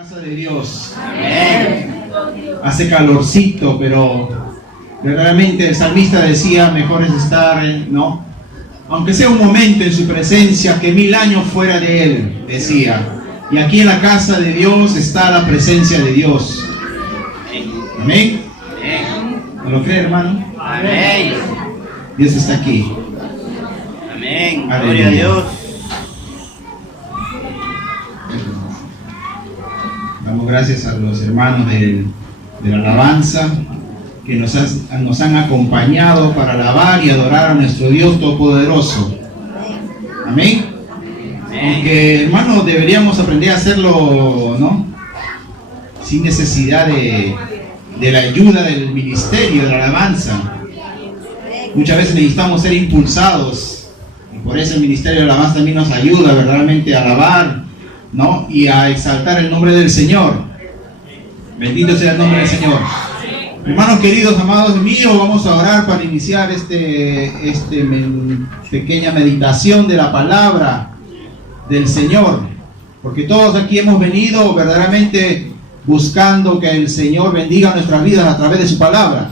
Casa de Dios. Hace calorcito, pero verdaderamente el salmista decía, mejor es estar, ¿no? Aunque sea un momento en su presencia, que 1000 años fuera de él, decía. Y aquí en la casa de Dios está la presencia de Dios. Amén. ¿No lo cree, hermano? Amén. Dios está aquí. Amén. Aleluya. Gloria a Dios. Damos gracias a los hermanos de la alabanza que nos han acompañado para alabar y adorar a nuestro Dios Todopoderoso. Amén. Aunque, hermanos, deberíamos aprender a hacerlo, ¿no? Sin necesidad de la ayuda del ministerio de la alabanza. Muchas veces necesitamos ser impulsados, y por eso el ministerio de la alabanza también nos ayuda verdaderamente a alabar, ¿no? Y a exaltar el nombre del Señor. Bendito sea el nombre del Señor. Hermanos queridos, amados míos, vamos a orar para iniciar pequeña meditación de la palabra del Señor, porque todos aquí hemos venido verdaderamente buscando que el Señor bendiga nuestras vidas a través de su palabra.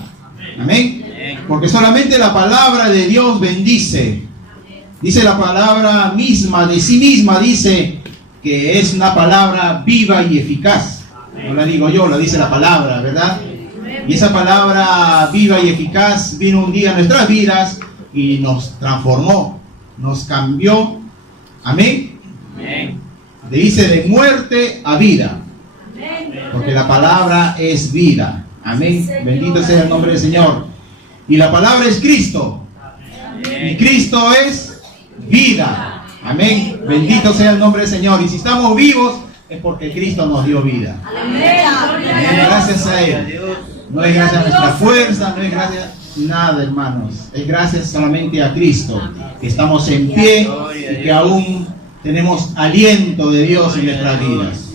Amén. Porque solamente la palabra de Dios bendice. Dice la palabra misma, de sí misma, dice que es una palabra viva y eficaz. No la digo yo, la dice la palabra, ¿verdad? Y esa palabra viva y eficaz vino un día a nuestras vidas y nos transformó, nos cambió. Amén. Dice de muerte a vida, porque la palabra es vida. Amén. Bendito sea el nombre del Señor. Y la palabra es Cristo, y Cristo es vida. Amén. Bendito sea el nombre del Señor. Y si estamos vivos es porque Cristo nos dio vida. Amén. Gracias a Él. No es gracias a nuestra fuerza, no es gracias a nada, hermanos. Es gracias solamente a Cristo que estamos en pie y que aún tenemos aliento de Dios en nuestras vidas.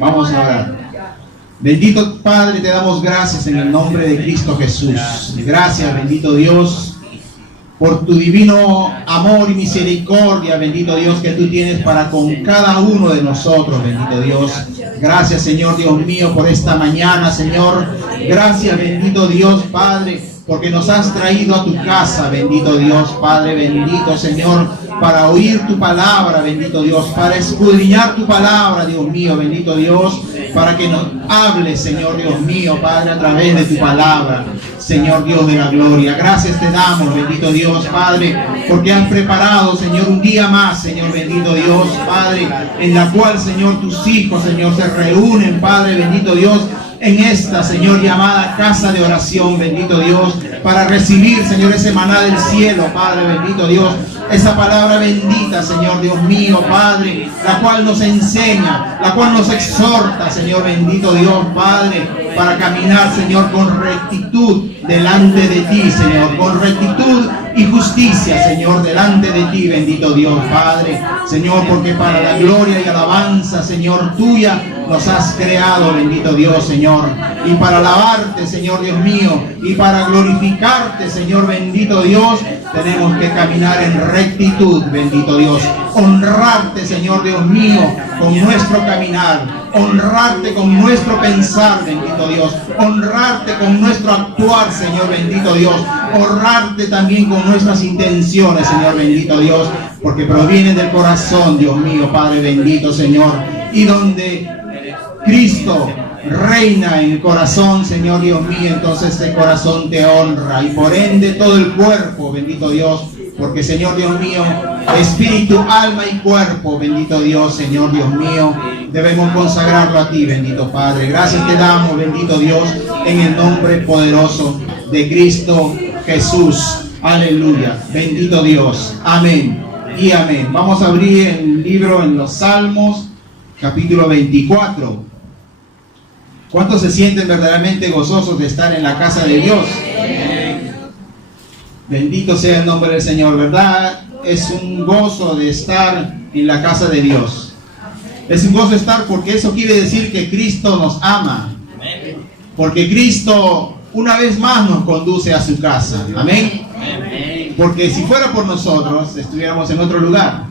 Vamos a orar. Bendito Padre, te damos gracias en el nombre de Cristo Jesús. Gracias, bendito Dios, por tu divino amor y misericordia, bendito Dios, que tú tienes para con cada uno de nosotros, bendito Dios. Gracias, Señor Dios mío, por esta mañana, Señor. Gracias, bendito Dios, Padre, porque nos has traído a tu casa, bendito Dios, Padre, bendito Señor, para oír tu palabra, bendito Dios, para escudriñar tu palabra, Dios mío, bendito Dios, para que nos hables, Señor Dios mío, Padre, a través de tu palabra, Señor Dios de la gloria. Gracias te damos, bendito Dios, Padre, porque has preparado, Señor, un día más, Señor, bendito Dios, Padre, en la cual, Señor, tus hijos, Señor, se reúnen, Padre, bendito Dios, en esta, Señor, llamada casa de oración, bendito Dios, para recibir, Señor, ese maná del cielo, Padre, bendito Dios, esa palabra bendita, Señor Dios mío, Padre, la cual nos enseña, la cual nos exhorta, Señor, bendito Dios, Padre, para caminar, Señor, con rectitud delante de ti, Señor, con rectitud y justicia, Señor, delante de ti, bendito Dios, Padre, Señor, porque para la gloria y alabanza, Señor, tuya, nos has creado, bendito Dios, Señor, y para alabarte, Señor Dios mío, y para glorificarte, Señor, bendito Dios, tenemos que caminar en rectitud, bendito Dios, honrarte, Señor Dios mío, con nuestro caminar, honrarte con nuestro pensar, bendito Dios, honrarte con nuestro actuar, Señor, bendito Dios, honrarte también con nuestras intenciones, Señor, bendito Dios, porque provienen del corazón, Dios mío, Padre bendito, Señor, y donde Cristo reina en el corazón, Señor Dios mío, entonces el corazón te honra y por ende todo el cuerpo, bendito Dios, porque Señor Dios mío, espíritu, alma y cuerpo, bendito Dios, Señor Dios mío, debemos consagrarlo a ti, bendito Padre. Gracias te damos, bendito Dios, en el nombre poderoso de Cristo Jesús. Aleluya, bendito Dios, amén y amén. Vamos a abrir el libro en los Salmos, capítulo 24. ¿Cuántos se sienten verdaderamente gozosos de estar en la casa de Dios? Bendito sea el nombre del Señor, ¿verdad? Es un gozo de estar en la casa de Dios. Es un gozo estar porque eso quiere decir que Cristo nos ama. Porque Cristo una vez más nos conduce a su casa. Amén. Porque si fuera por nosotros, estuviéramos en otro lugar.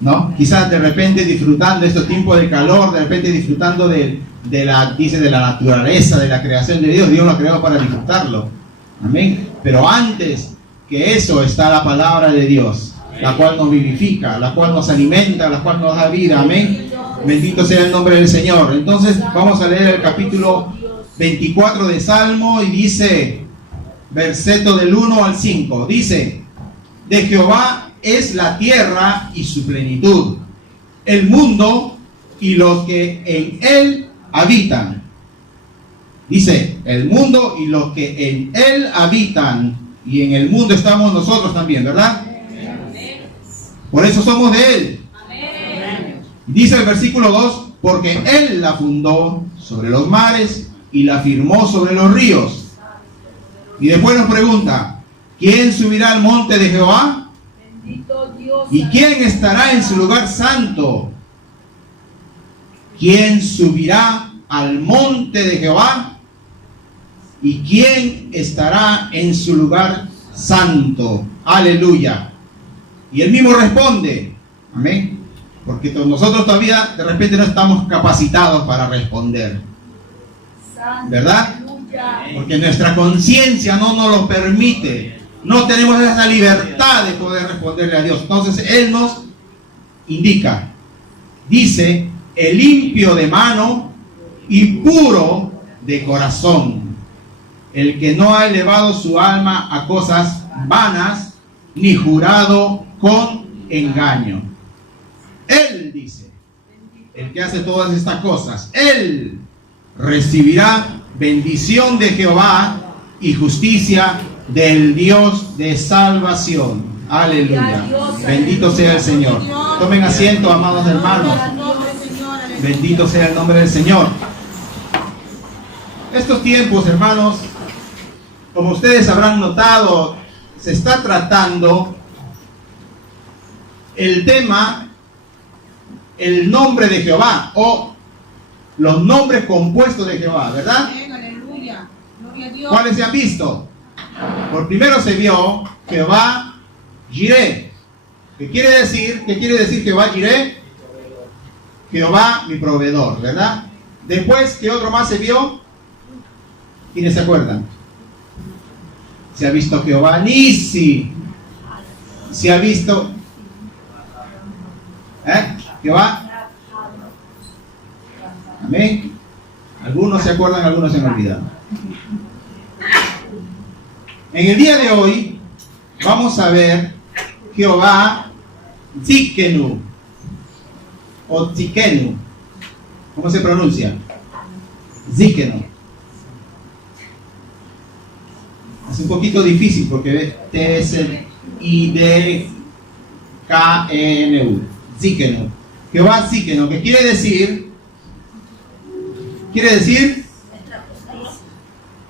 ¿no? Quizás de repente disfrutando estos tiempos de calor, de repente disfrutando de la naturaleza, de la creación de Dios. Dios lo ha creado para disfrutarlo. Amén. Pero antes que eso está la palabra de Dios, la cual nos vivifica, la cual nos alimenta, la cual nos da vida. Amén. Bendito sea el nombre del Señor. Entonces vamos a leer el capítulo 24 de Salmo y dice, verseto del 1 al 5, dice: de Jehová es la tierra y su plenitud, el mundo y los que en él habitan. Dice, el mundo y los que en él habitan. Y en el mundo estamos nosotros también, ¿verdad? Por eso somos de él. Dice el versículo 2, porque él la fundó sobre los mares y la firmó sobre los ríos. Y después nos pregunta, ¿quién subirá al monte de Jehová? ¿Y quién estará en su lugar santo? ¿Quién subirá al monte de Jehová? ¿Y quién estará en su lugar santo? Aleluya. Y él mismo responde, amén, porque nosotros todavía de repente no estamos capacitados para responder, ¿verdad? Porque nuestra conciencia no nos lo permite, no tenemos esa libertad de poder responderle a Dios. Entonces él nos indica, dice, el limpio de mano y puro de corazón, el que no ha elevado su alma a cosas vanas, ni jurado con engaño. Él dice, el que hace todas estas cosas, él recibirá bendición de Jehová y justicia del Dios de salvación. Aleluya. Bendito sea el Señor. Tomen asiento, amados hermanos. Bendito sea el nombre del Señor. Estos tiempos, hermanos, como ustedes habrán notado, se está tratando el tema, el nombre de Jehová, o los nombres compuestos de Jehová, ¿verdad? Aleluya. Gloria a Dios. ¿Cuáles se han visto? Por primero se vio Jehová Jireh. ¿Qué quiere decir Jehová Jireh? Jehová mi proveedor, ¿verdad? Después, ¿qué otro más se vio? ¿Quiénes se acuerdan? Se ha visto Jehová Nisi. Se ha visto Jehová. Amén. Algunos se acuerdan, algunos se han olvidado. En el día de hoy vamos a ver Jehová Tzidkenu o Tzidkenu. ¿Cómo se pronuncia? Tzidkenu. Es un poquito difícil porque T es el I-D-K-E-N-U. Tzidkenu. Jehová Tzidkenu, que quiere decir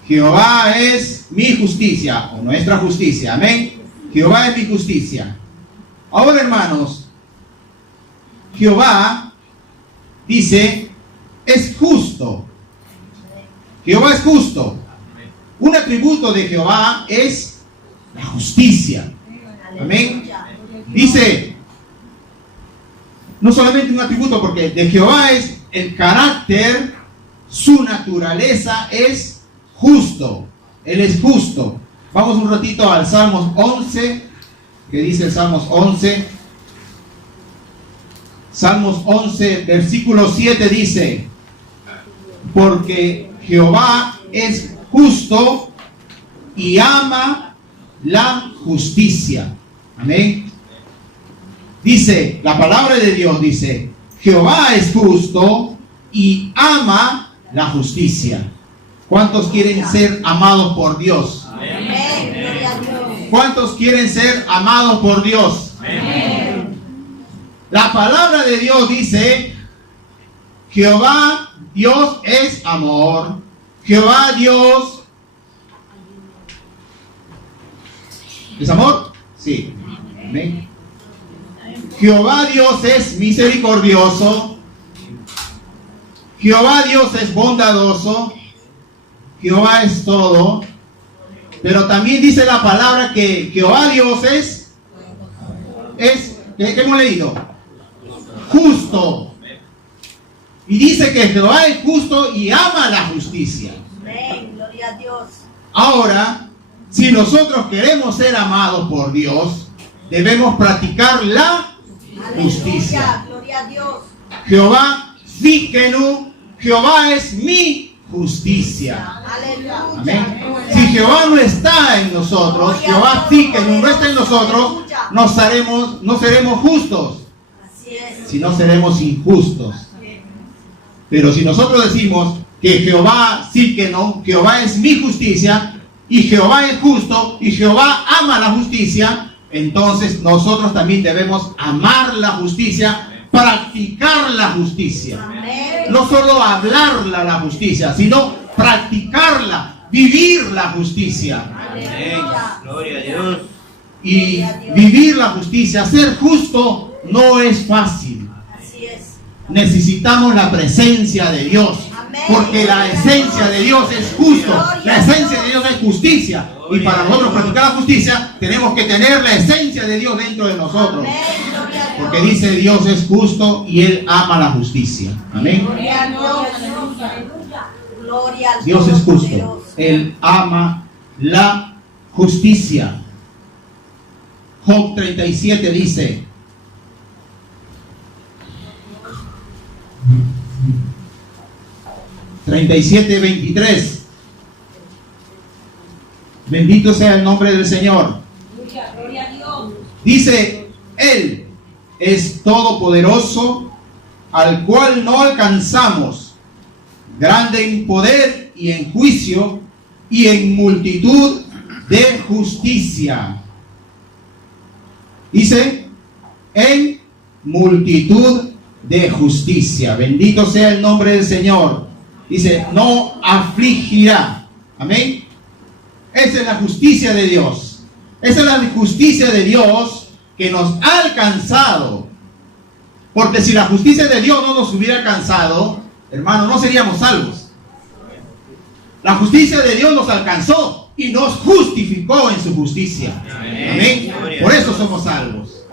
Jehová es mi justicia, o nuestra justicia, amén. Jehová es mi justicia. Ahora, hermanos, Jehová dice, es justo. Jehová es justo. Un atributo de Jehová es la justicia. Amén. Dice, no solamente un atributo, porque de Jehová es el carácter, su naturaleza es justo. Él es justo. Vamos un ratito al Salmos 11, que dice el Salmos 11. Salmos 11, versículo 7 dice, porque Jehová es justo y ama la justicia. Amén. Dice, la palabra de Dios dice, Jehová es justo y ama la justicia. ¿Cuántos quieren ser amados por Dios? ¿Cuántos quieren ser amados por Dios? La palabra de Dios dice, Jehová Dios es amor. Jehová Dios ¿es amor? Sí. Amén. Jehová Dios es misericordioso. Jehová Dios es bondadoso. Jehová es todo. Pero también dice la palabra que Jehová Dios es ¿qué hemos leído? justo. Y dice que Jehová es justo y ama la justicia. Amén, gloria a Dios. Ahora, si nosotros queremos ser amados por Dios, debemos practicar la justicia. Aleluya, gloria a Dios. Jehová Zikenu, Jehová es mi justicia. Aleluya. Amén. Si Jehová no está en nosotros, Jehová Zikenu no está en nosotros, no seremos justos, Así es. sino seremos injustos. Pero si nosotros decimos que Jehová Zikenu, Jehová es mi justicia, y Jehová es justo, y Jehová ama la justicia, entonces nosotros también debemos amar la justicia, practicar la justicia. Amén. No solo hablarla la justicia, sino practicarla, vivir la justicia. Amén. Gloria a Dios. Y vivir la justicia, ser justo, no es fácil. Así es. Necesitamos la presencia de Dios, porque la esencia de Dios es justo, la esencia de Dios es justicia. Y para nosotros practicar la justicia, tenemos que tener la esencia de Dios dentro de nosotros. Amén, gloria a Dios. Porque dice Dios es justo y Él ama la justicia. Amén. Gloria a Dios. Aleluya. Gloria al Dios es justo. Todopoderoso. Él ama la justicia. Job 37 dice: (37:23) Bendito sea el nombre del Señor. Gloria a Dios. Dice: Él es todopoderoso, al cual no alcanzamos, grande en poder y en juicio y en multitud de justicia. Dice: en multitud de justicia. Bendito sea el nombre del Señor. Dice: no afligirá. Amén. Esa es la justicia de Dios. Esa es la justicia de Dios que nos ha alcanzado. Porque si la justicia de Dios no nos hubiera alcanzado, hermano, no seríamos salvos. La justicia de Dios nos alcanzó y nos justificó en su justicia. Amén. Por eso somos salvos.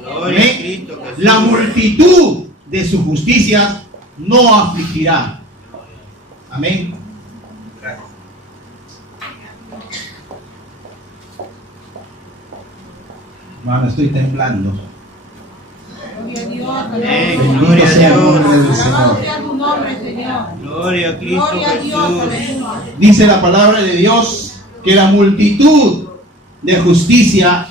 Gloria a Cristo Jesús. La multitud de su justicia no afligirá. Amén. Hermano, estoy temblando. Gloria a Dios. Amén. Bendito Gloria a sea el nombre Dios. del Señor. Alabado sea tu nombre, Señor. Gloria a Cristo Gloria a Dios. Jesús. Aleluya. Dice la palabra de Dios que la multitud de justicia,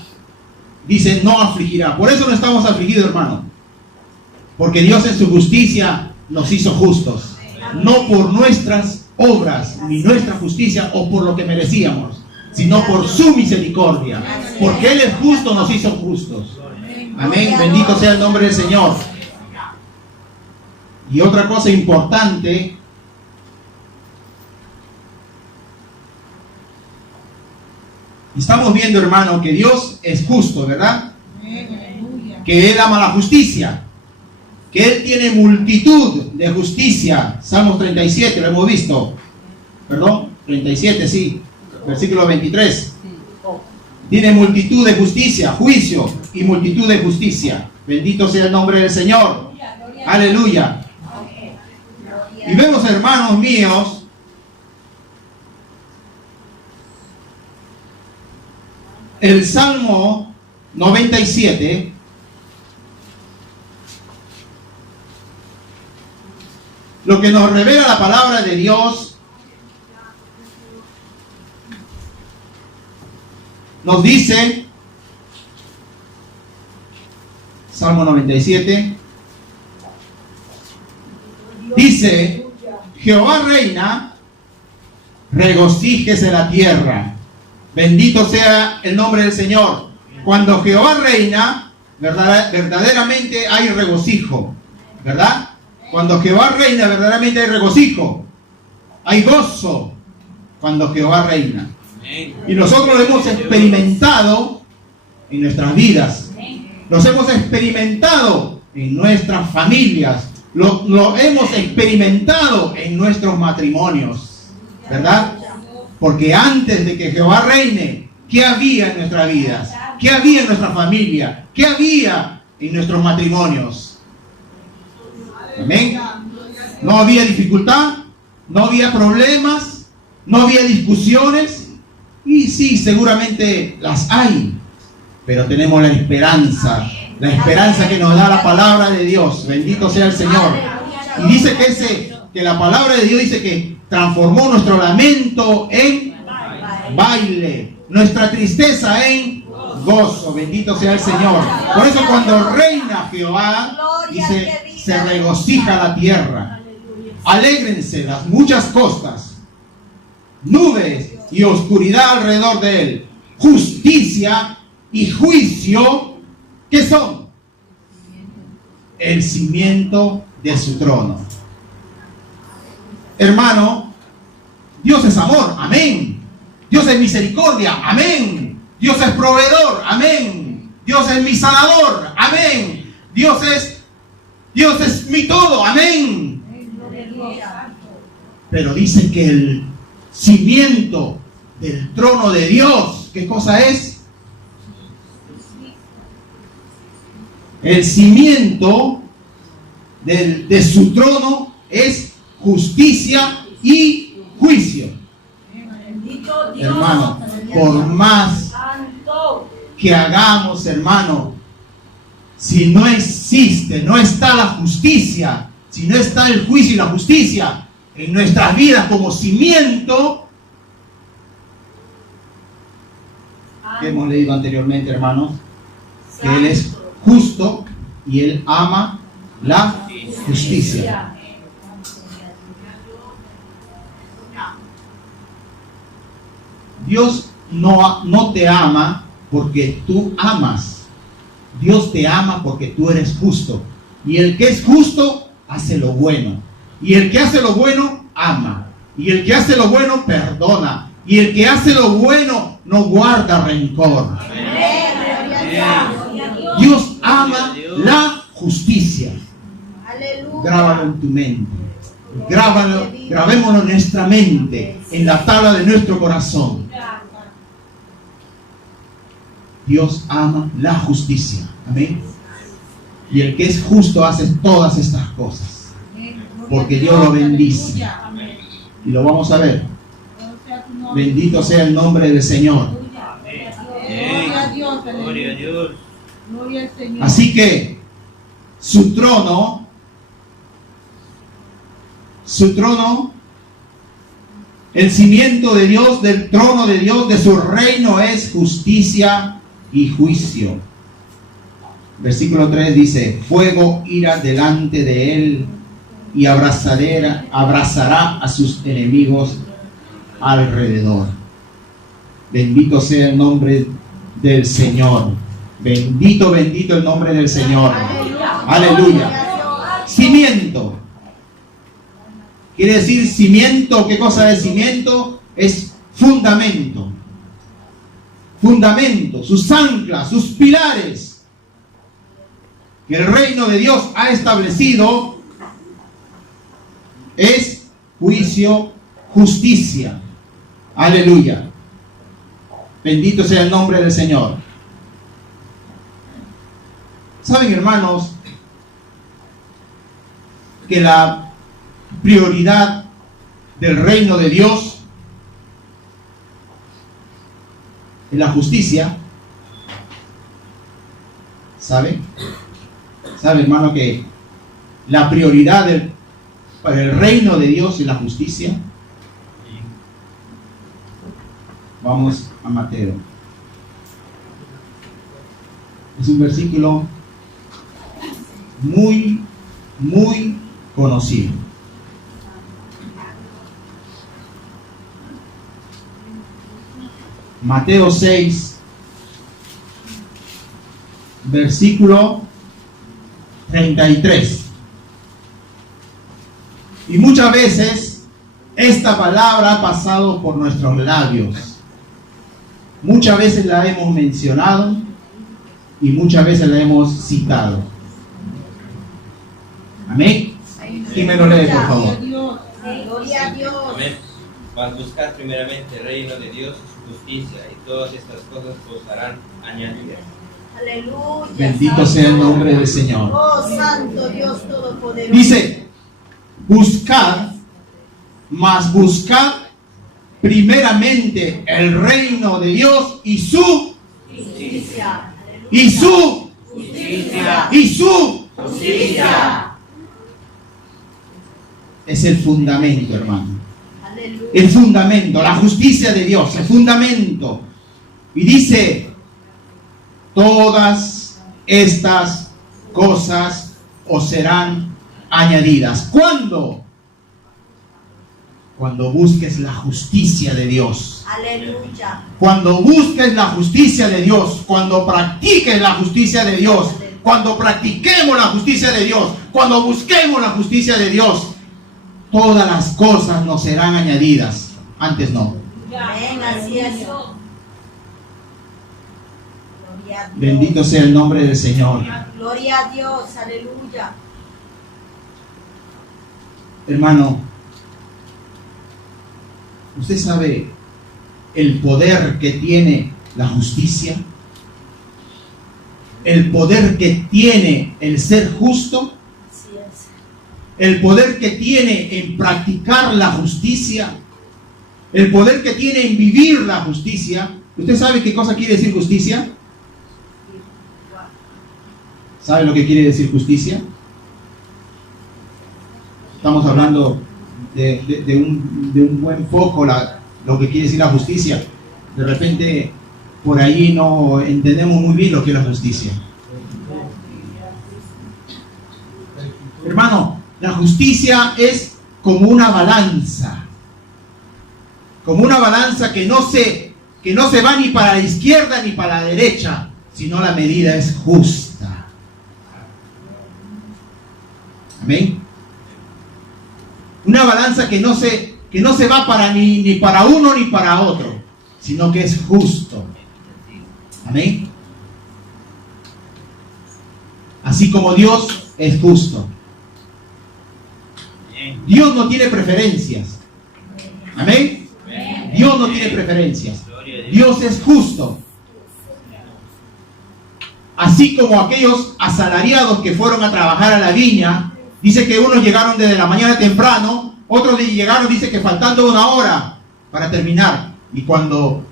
dice, no afligirá. Por eso no estamos afligidos, hermano. Porque Dios en su justicia nos hizo justos. No por nuestras obras, ni nuestra justicia o por lo que merecíamos, sino por su misericordia. Porque Él es justo, nos hizo justos. Amén. Bendito sea el nombre del Señor. Y otra cosa importante, estamos viendo, hermano, que Dios es justo, ¿verdad? Aleluya. Que Él ama la justicia, que Él tiene multitud de justicia. Salmos 37, lo hemos visto. Perdón, 37, sí. Versículo 23. Tiene multitud de justicia, juicio y multitud de justicia. Bendito sea el nombre del Señor. Aleluya. Y vemos, hermanos míos, el Salmo 97. Lo que nos revela la palabra de Dios, nos dice, Salmo 97, dice: Jehová reina, regocíjese la tierra. Bendito sea el nombre del Señor. Cuando Jehová reina, verdaderamente hay regocijo, ¿verdad? Cuando Jehová reina, verdaderamente hay regocijo, hay gozo cuando Jehová reina. Y nosotros lo hemos experimentado en nuestras vidas, los hemos experimentado en nuestras familias, lo hemos experimentado en nuestros matrimonios, ¿verdad? Porque antes de que Jehová reine, ¿qué había en nuestras vidas? ¿Qué había en nuestra familia? ¿Qué había en nuestros matrimonios? Amén. No había dificultad, no había problemas, no había discusiones. Y sí, seguramente las hay, pero tenemos la esperanza que nos da la palabra de Dios. Bendito sea el Señor. Y dice que la palabra de Dios dice que transformó nuestro lamento en baile, nuestra tristeza en gozo. Bendito sea el Señor. Por eso cuando reina Jehová, dice, se regocija la tierra. Alégrense las muchas costas, nubes y oscuridad alrededor de él. Justicia y juicio, ¿qué son? El cimiento de su trono. Hermano, Dios es amor, amén. Dios es misericordia, amén. Dios es proveedor, amén. Dios es mi sanador, amén. Dios es mi todo, amén. Pero dice que el cimiento del trono de Dios, ¿qué cosa es? El cimiento de su trono es justicia y juicio. Hermano, por más que hagamos, hermano, si no existe, no está la justicia, si no está el juicio y la justicia en nuestras vidas como cimiento, que hemos leído anteriormente, hermanos, que Él es justo y Él ama la justicia. Dios no te ama porque tú amas. Dios te ama porque tú eres justo. Y el que es justo hace lo bueno. Y el que hace lo bueno ama. Y el que hace lo bueno perdona. Y el que hace lo bueno no guarda rencor. Dios ama la justicia. Grábalo en tu mente. Grabémoslo en nuestra mente, en la tabla de nuestro corazón. Dios ama la justicia. Amén. Y el que es justo hace todas estas cosas, porque Dios lo bendice. Y lo vamos a ver. Bendito sea el nombre del Señor. Gloria a Dios. Gloria a Dios. Gloria al Señor. Así que su trono, el cimiento de Dios, del trono de Dios, de su reino es justicia y juicio. Versículo 3 dice: fuego irá delante de él y abrazará a sus enemigos alrededor. Bendito sea el nombre del Señor. Bendito, bendito el nombre del Señor. Aleluya. Cimiento. Quiere decir cimiento. ¿Qué cosa es cimiento? Es fundamento. Fundamento, sus anclas, sus pilares que el reino de Dios ha establecido es juicio, justicia. Aleluya. Bendito sea el nombre del Señor. ¿Saben, hermanos, que la prioridad del reino de Dios es la justicia? ¿Sabe? ¿Sabe, hermano, que la prioridad para el reino de Dios es la justicia? Vamos a Mateo. Es un versículo muy, muy conocido. Mateo 6, versículo 33. Y muchas veces esta palabra ha pasado por nuestros labios. Muchas veces la hemos mencionado y muchas veces la hemos citado. Amén. ¿Quién me lo lee, por favor? Gloria a Dios. Amén. Mas buscar primeramente el reino de Dios y su justicia, y todas estas cosas os harán añadidas. Aleluya. Bendito sea el nombre del Señor. Oh, Santo Dios Todopoderoso. Dice, buscad, mas buscad primeramente el reino de Dios y su Justicia. y su Justicia. y su Justicia. es el fundamento, hermano. Aleluya. El fundamento, la justicia de Dios, el fundamento. Y dice, todas estas cosas os serán añadidas. ¿Cuándo? Cuando busques la justicia de Dios. Aleluya. Cuando busques la justicia de Dios, cuando practiques la justicia de Dios, cuando practiquemos la justicia de Dios, cuando busquemos la justicia de Dios, todas las cosas nos serán añadidas. Antes no. Amén, así es. Gloria a Dios. Bendito sea el nombre del Señor. Gloria a Dios, aleluya. Hermano, ¿usted sabe el poder que tiene la justicia? El poder que tiene el ser justo. Así es. El poder que tiene en practicar la justicia. El poder que tiene en vivir la justicia. ¿Usted sabe qué cosa quiere decir justicia? ¿Sabe lo que quiere decir justicia? Estamos hablando de un buen foco, lo que quiere decir la justicia. De repente, por ahí no entendemos muy bien lo que es la justicia. Hermano, la justicia es como una balanza. Como una balanza que no se va ni para la izquierda ni para la derecha, sino la medida es justa. Amén. Una balanza que no se va para ni para uno ni para otro, sino que es justo. Amén. Así como Dios es justo. Dios no tiene preferencias. Amén. Dios no tiene preferencias. Dios es justo. Así como aquellos asalariados que fueron a trabajar a la viña, dice que unos llegaron desde la mañana temprano, otros llegaron, dice que faltando una hora para terminar. Y cuando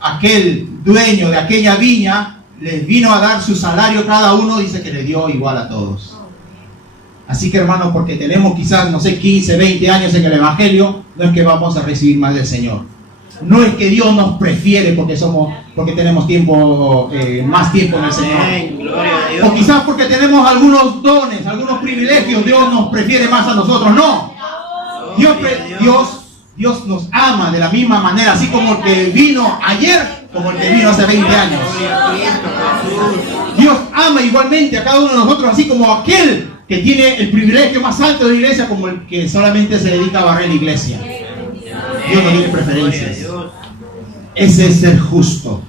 aquel dueño de aquella viña les vino a dar su salario cada uno, dice que le dio igual a todos. Así que, hermano, porque tenemos quizás, no sé, 15, 20 años en el Evangelio, no es que vamos a recibir más del Señor. No es que Dios nos prefiere porque tenemos tiempo, más tiempo en el Señor. Amén. Gloria a Dios. O quizás porque tenemos algunos dones, algunos privilegios, Dios nos prefiere más a nosotros. No. Dios nos ama de la misma manera, así como el que vino ayer, como el que vino hace 20 años. Dios ama igualmente a cada uno de nosotros, así como aquel que tiene el privilegio más alto de la iglesia, como el que solamente se dedica a barrer la iglesia. Dios no tiene preferencias. Ese es ser justo.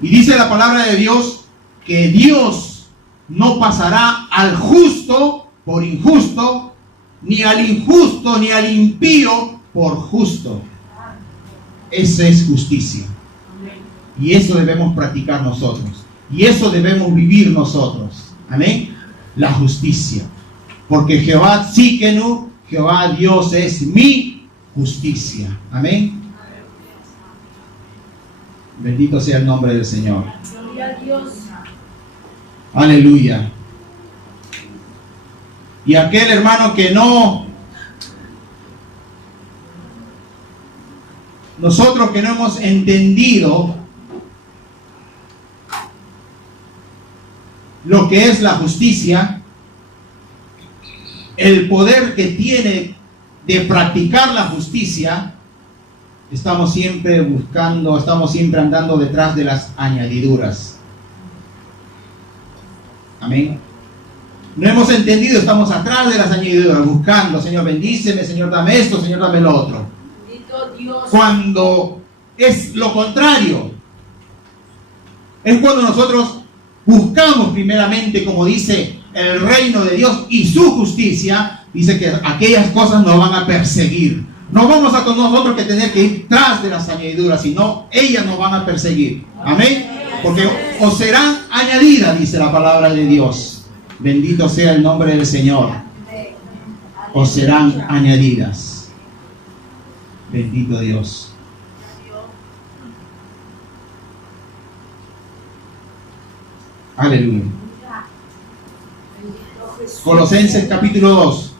Y dice la palabra de Dios que Dios no pasará al justo por injusto, ni al injusto ni al impío por justo. Esa es justicia. Y eso debemos practicar nosotros. Y eso debemos vivir nosotros. Amén. La justicia. Porque Jehová Tsidkenu, Jehová Dios es mi justicia. Amén. Bendito sea el nombre del Señor. Gloria a Dios. Aleluya. Y aquel hermano que nosotros que no hemos entendido lo que es la justicia, el poder que tiene de practicar la justicia, estamos siempre andando detrás de las añadiduras. Amén. No hemos entendido, estamos atrás de las añadiduras, buscando, Señor, bendíceme, Señor, dame esto, Señor, dame lo otro. Bendito Dios. Cuando es lo contrario, es cuando nosotros buscamos primeramente, como dice, el reino de Dios y su justicia. Dice que aquellas cosas nos van a perseguir. No vamos a nosotros que tener que ir tras de las añadiduras, sino ellas nos van a perseguir. Amén. Porque os serán añadidas, dice la palabra de Dios. Bendito sea el nombre del Señor. Os serán añadidas. Bendito Dios. Aleluya. Colosenses capítulo 2.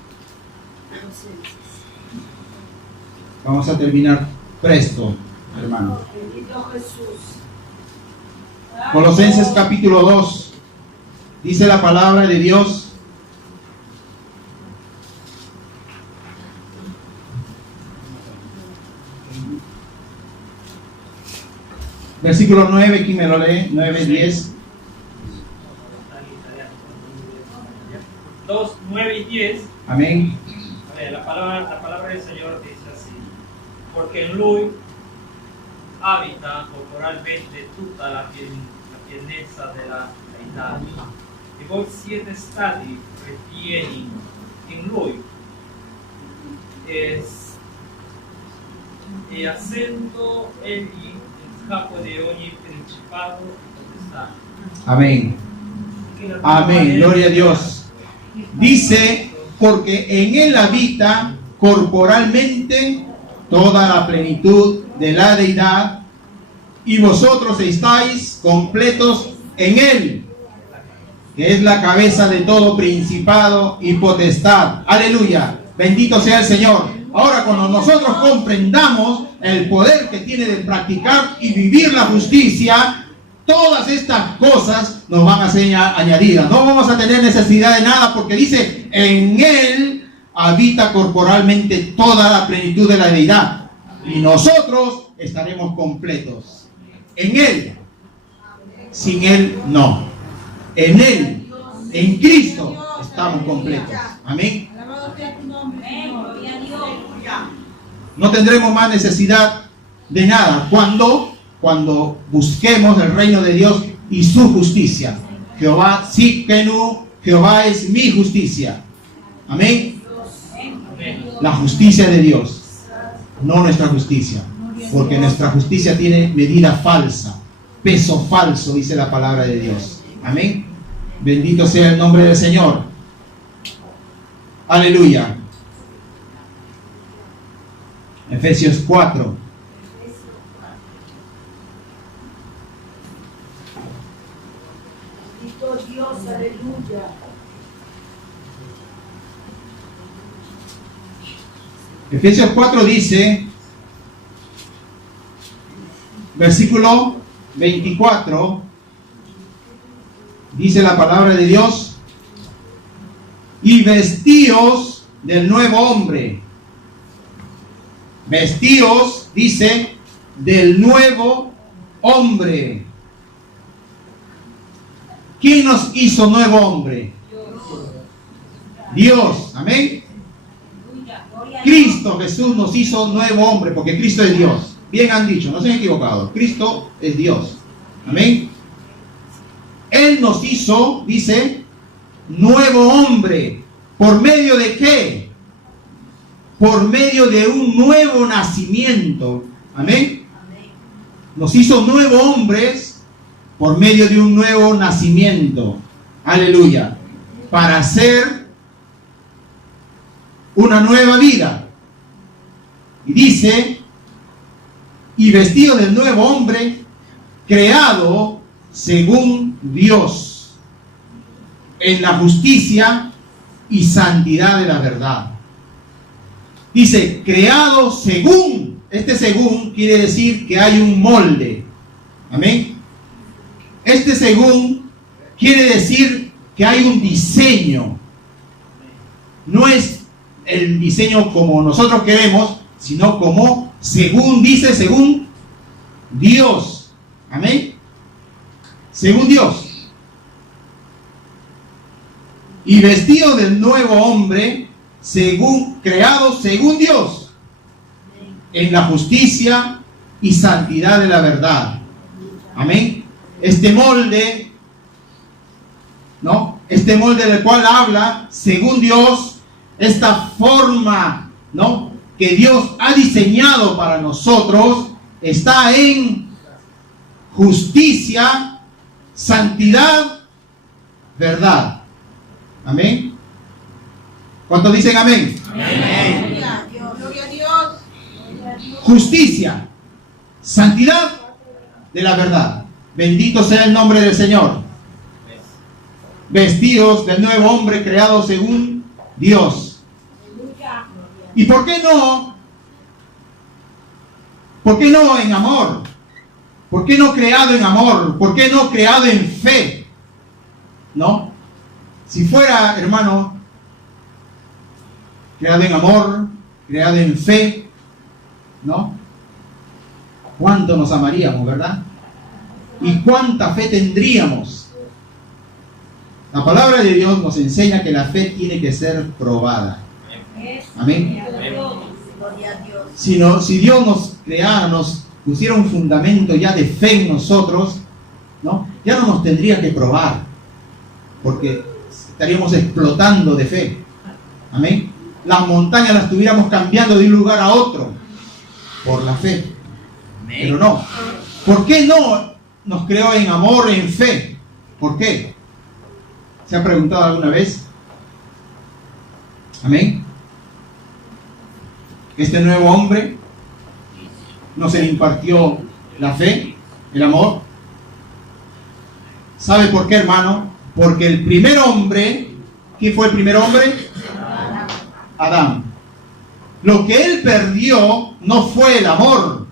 Vamos a terminar presto, hermano. Colosenses capítulo 2. Dice la palabra de Dios. Versículo 9, ¿quién me lo lee? 9, 10. 2, 9 y 10. Amén. La palabra del Señor dice así: porque en Lui habita corporalmente toda la pieneza de la deidad. Y voi siete stati retieni in Lui, e essendo Egli il capo di ogni principato e potestà. Amén. Amén. Gloria a Dios. Dice, porque en Él habita corporalmente toda la plenitud de la deidad, y vosotros estáis completos en Él, que es la cabeza de todo principado y potestad. Aleluya. Bendito sea el Señor. Ahora, cuando nosotros comprendamos el poder que tiene de practicar y vivir la justicia, todas estas cosas nos van a ser añadidas. No vamos a tener necesidad de nada, porque dice, en Él habita corporalmente toda la plenitud de la deidad, y nosotros estaremos completos. En Él. Sin Él, no. En Él, en Cristo, estamos completos. Amén. Alabado sea tu nombre, Señor. No tendremos más necesidad de nada cuando busquemos el reino de Dios y su justicia. Jehová Tsidkenu, Jehová es mi justicia. Amén. La justicia de Dios, no nuestra justicia, porque nuestra justicia tiene medida falsa, peso falso, dice la palabra de Dios. Amén. Bendito sea el nombre del Señor. Aleluya. Efesios 4. Bendito Dios, aleluya. Efesios 4 dice, versículo 24, dice la palabra de Dios, y vestíos del nuevo hombre. Vestíos, dice, del nuevo hombre. ¿Quién nos hizo nuevo hombre? Dios. Amén. Cristo Jesús nos hizo nuevo hombre, porque Cristo es Dios. Bien han dicho, no se han equivocado. Cristo es Dios. Amén. Él nos hizo, dice, nuevo hombre. ¿Por medio de qué? Por medio de un nuevo nacimiento. Amén. Nos hizo nuevos hombres por medio de un nuevo nacimiento. Aleluya. Para hacer una nueva vida. Y dice, y vestido del nuevo hombre, creado según Dios, en la justicia y santidad de la verdad. Dice, creado según. Este según quiere decir que hay un molde. Amén. Este según quiere decir que hay un diseño. No es el diseño como nosotros queremos, sino como según dice, según Dios. Amén. Según Dios. Y vestido del nuevo hombre, creado según Dios, en la justicia y santidad de la verdad. Amén. Este molde, ¿no? Este molde del cual habla, según Dios, esta forma, ¿no?, que Dios ha diseñado para nosotros, está en justicia santidad, verdad. Amén. ¿Cuántos dicen amén? Amén. Gloria a Dios. Gloria a Dios. Justicia, santidad de la verdad. Bendito sea el nombre del Señor. Vestidos del nuevo hombre creado según Dios. ¿Y por qué no? ¿Por qué no en amor? ¿Por qué no creado en amor? ¿Por qué no creado en fe? ¿No? Si fuera, hermano, creado en amor, creado en fe, ¿no? ¿Cuánto nos amaríamos, verdad? ¿Y cuánta fe tendríamos? La palabra de Dios nos enseña que la fe tiene que ser probada. Amén. Gloria a Dios. Si Dios nos creara, nos pusiera un fundamento ya de fe en nosotros, ¿no? Ya no nos tendría que probar, porque estaríamos explotando de fe. Amén. Las montañas las estuviéramos cambiando de un lugar a otro por la fe. Pero no. ¿Por qué no nos creó en amor, en fe? ¿Por qué? ¿Se ha preguntado alguna vez? Amén. Este nuevo hombre no se le impartió la fe, el amor. ¿Sabe por qué, hermano? Porque el primer hombre, ¿quién fue el primer hombre? Adán. Lo que él perdió no fue el amor.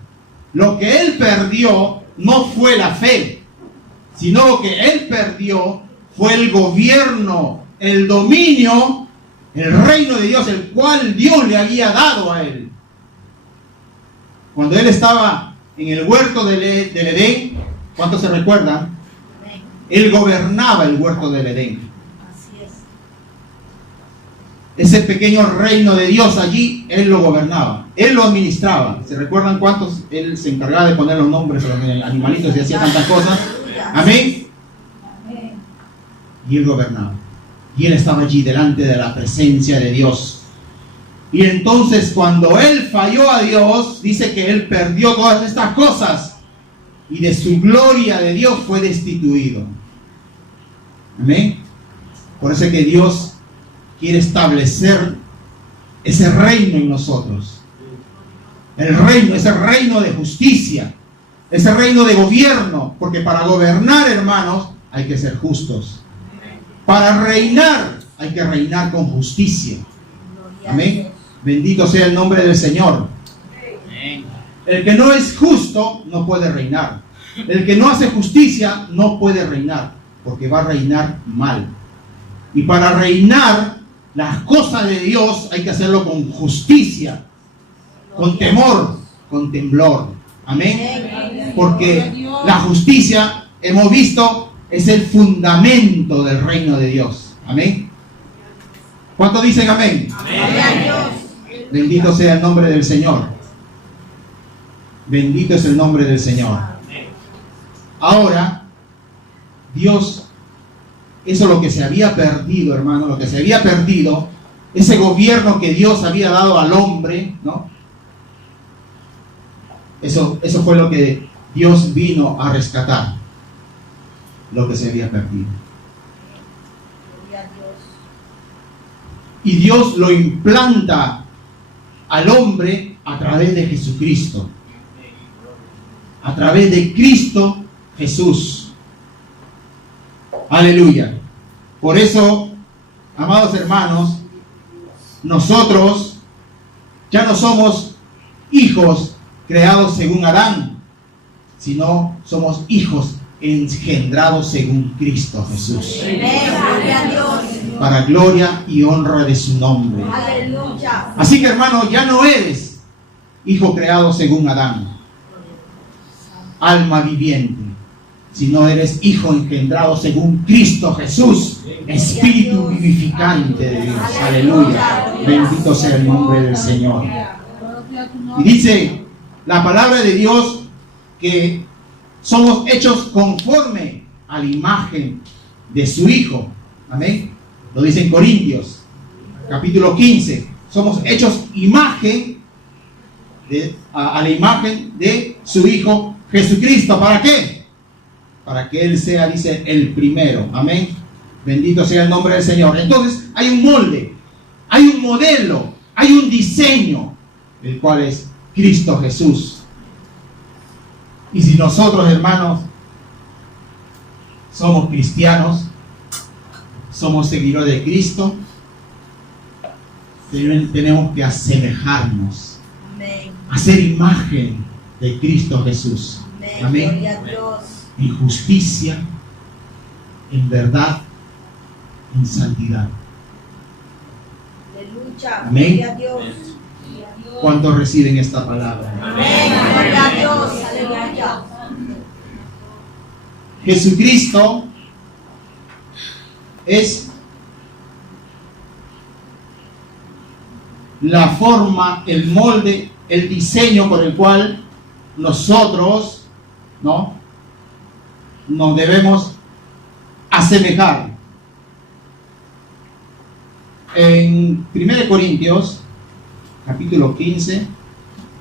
Lo que él perdió no fue la fe, sino lo que él perdió fue el gobierno, el dominio, el reino de Dios, el cual Dios le había dado a él. Cuando él estaba en el huerto del Edén, ¿cuántos se recuerdan? Él gobernaba el huerto del Edén. Así es. Ese pequeño reino de Dios allí, él lo gobernaba, él lo administraba. ¿Se recuerdan cuántos? Él se encargaba de poner los nombres a los animalitos y hacía tantas cosas. Amén. Y él gobernaba. Y él estaba allí delante de la presencia de Dios. Y entonces cuando él falló a Dios, dice que él perdió todas estas cosas. Y de su gloria de Dios fue destituido. Amén. Por eso es que Dios quiere establecer ese reino en nosotros. El reino, ese reino de justicia, ese reino de gobierno. Porque para gobernar, hermanos, hay que ser justos. Para reinar, hay que reinar con justicia. Amén. Bendito sea el nombre del Señor. El que no es justo no puede reinar. El que no hace justicia no puede reinar, porque va a reinar mal. Y para reinar las cosas de Dios hay que hacerlo con justicia, con temor, con temblor. Amén. Porque la justicia, hemos visto, es el fundamento del reino de Dios. Amén. ¿Cuántos dicen amén? Amén. Bendito sea el nombre del Señor. Bendito es el nombre del Señor. Ahora, Dios, eso es lo que se había perdido, hermano, lo que se había perdido, ese gobierno que Dios había dado al hombre, ¿no? Eso fue lo que Dios vino a rescatar, lo que se había perdido. Y Dios lo implanta al hombre a través de Jesucristo. A través de Cristo Jesús. Aleluya. Por eso, amados hermanos, nosotros ya no somos hijos creados según Adán, sino somos hijos engendrados según Cristo Jesús. Gloria a Dios. Para gloria y honra de su nombre. Aleluya. Así que, hermano, ya no eres hijo creado según Adán, alma viviente, sino eres hijo engendrado según Cristo Jesús, espíritu vivificante de Dios. Aleluya. Bendito sea el nombre del Señor. Y dice la palabra de Dios que somos hechos conforme a la imagen de su Hijo. Amén. Lo dice en Corintios, capítulo 15. Somos hechos imagen a la imagen de su Hijo Jesucristo. ¿Para qué? para que Él sea, dice, el primero. Amén. Bendito sea el nombre del Señor. Entonces hay un molde, hay un modelo, hay un diseño, el cual es Cristo Jesús. Y si nosotros, hermanos, somos cristianos, somos seguidores de Cristo, tenemos que asemejarnos, Amén. hacer imagen de Cristo Jesús. Amén. Amén. Gloria a Dios. En justicia, en verdad, en santidad. Aleluya. Amén. Gloria a Dios. ¿Cuántos reciben esta palabra? Amén. Gloria a Dios. Aleluya. Jesucristo es la forma, el molde, el diseño por el cual nosotros, ¿no?, nos debemos asemejar. En 1 Corintios, capítulo 15,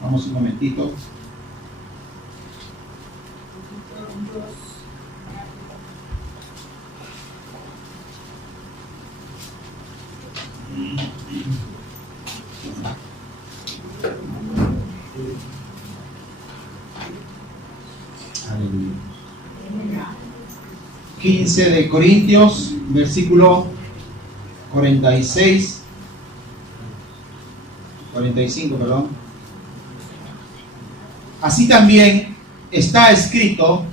vamos un momentito. Aleluya. 15 de Corintios, versículo 45, perdón. Así también está escrito: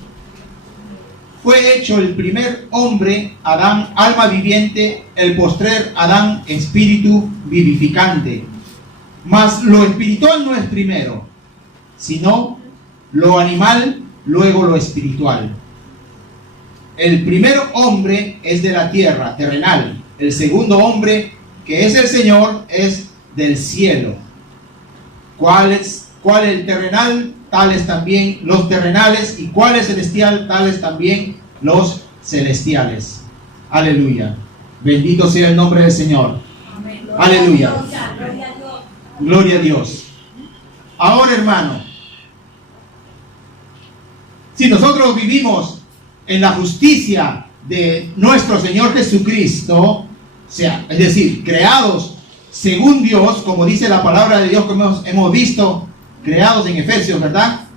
fue hecho el primer hombre, Adán, alma viviente; el postrer Adán, espíritu vivificante. Mas lo espiritual no es primero, sino lo animal, luego lo espiritual. El primer hombre es de la tierra, terrenal. El segundo hombre, que es el Señor, es del cielo. ¿Cuál es el terrenal? Tales también los terrenales. ¿Y cuál es celestial? Tales también los celestiales. Aleluya. Bendito sea el nombre del Señor. Amén. Aleluya. Gloria a Dios. Gloria a Dios. Ahora, hermano, si nosotros vivimos en la justicia de nuestro Señor Jesucristo, o sea, es decir, creados según Dios, como dice la palabra de Dios, como hemos visto, creados en Efesios, ¿verdad?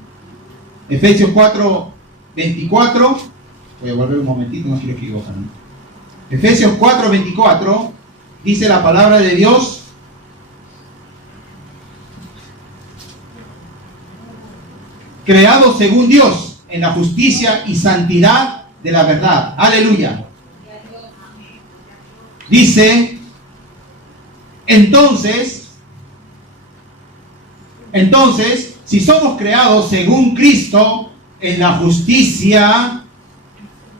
Efesios 4:24. Voy a volver un momentito, no quiero equivocarme. Efesios 4:24 dice la palabra de Dios: creados según Dios en la justicia y santidad de la verdad. Aleluya. Dice, entonces, si somos creados según Cristo en la justicia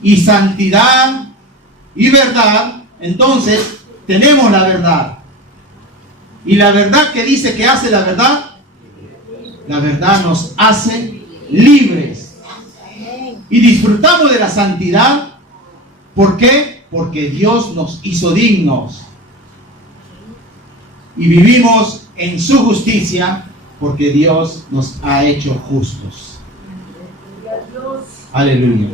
y santidad y verdad, entonces tenemos la verdad. Y la verdad, que dice que hace la verdad nos hace libres. Y disfrutamos de la santidad. ¿Por qué? Porque Dios nos hizo dignos. Y vivimos en su justicia porque Dios nos ha hecho justos. Aleluya.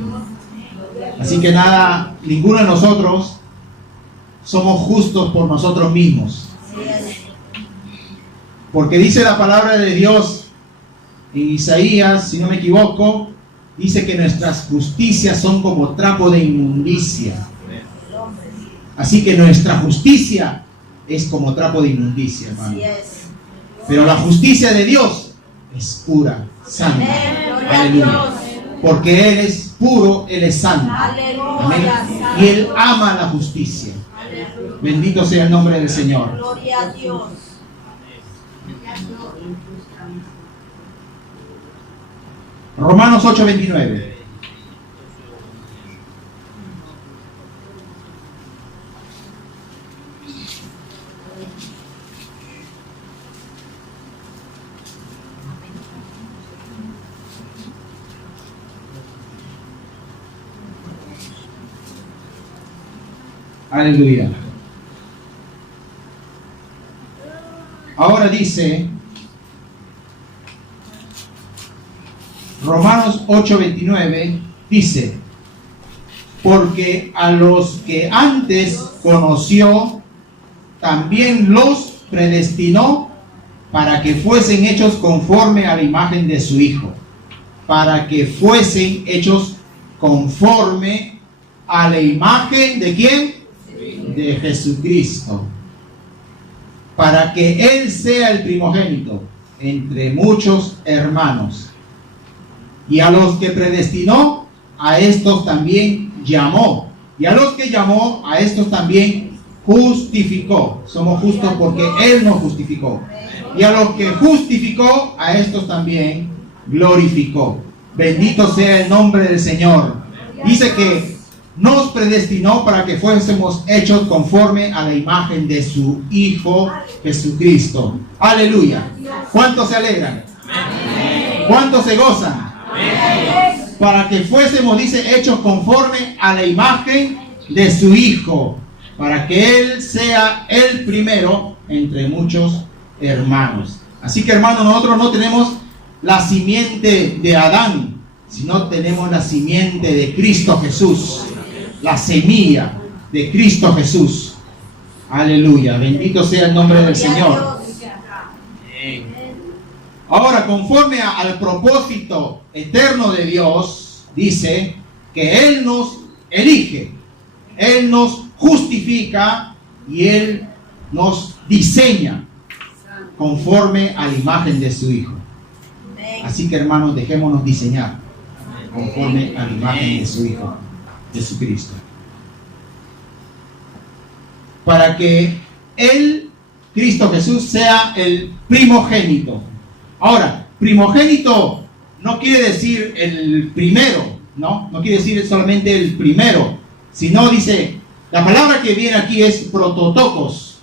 Así que nada, ninguno de nosotros somos justos por nosotros mismos. Porque dice la palabra de Dios en Isaías, si no me equivoco, dice que nuestras justicias son como trapo de inmundicia. Así que nuestra justicia es como trapo de inmundicia, hermano. Pero la justicia de Dios es pura, santa. Aleluya. Porque Él es puro, Él es santo. Amén. Y Él ama la justicia. Bendito sea el nombre del Señor. Gloria a Dios. Romanos 8:29. Aleluya. Ahora dice Romanos 8:29, dice: porque a los que antes conoció, también los predestinó para que fuesen hechos conforme a la imagen de su Hijo. Para que fuesen hechos conforme a la imagen ¿de quién? De Jesucristo. Para que Él sea el primogénito entre muchos hermanos. Y a los que predestinó, a estos también llamó. Y a los que llamó, a estos también justificó. Somos justos porque Él nos justificó. Y a los que justificó, a estos también glorificó. Bendito sea el nombre del Señor. Dice que nos predestinó para que fuésemos hechos conforme a la imagen de su Hijo Jesucristo. Aleluya. ¿Cuántos se alegran? ¿Cuántos se gozan? Para que fuésemos, dice, hechos conforme a la imagen de su Hijo, para que Él sea el primero entre muchos hermanos. Así que, hermanos, nosotros no tenemos la simiente de Adán, sino tenemos la simiente de Cristo Jesús, la semilla de Cristo Jesús. Aleluya, bendito sea el nombre del Señor. Ahora, conforme al propósito eterno de Dios, dice que Él nos elige, Él nos justifica y Él nos diseña conforme a la imagen de su Hijo. Así que, hermanos, dejémonos diseñar conforme a la imagen de su Hijo, Jesucristo. Para que Él, Cristo Jesús, sea el primogénito. Ahora, primogénito no quiere decir el primero, ¿no? No quiere decir solamente el primero, sino dice, la palabra que viene aquí es prototokos.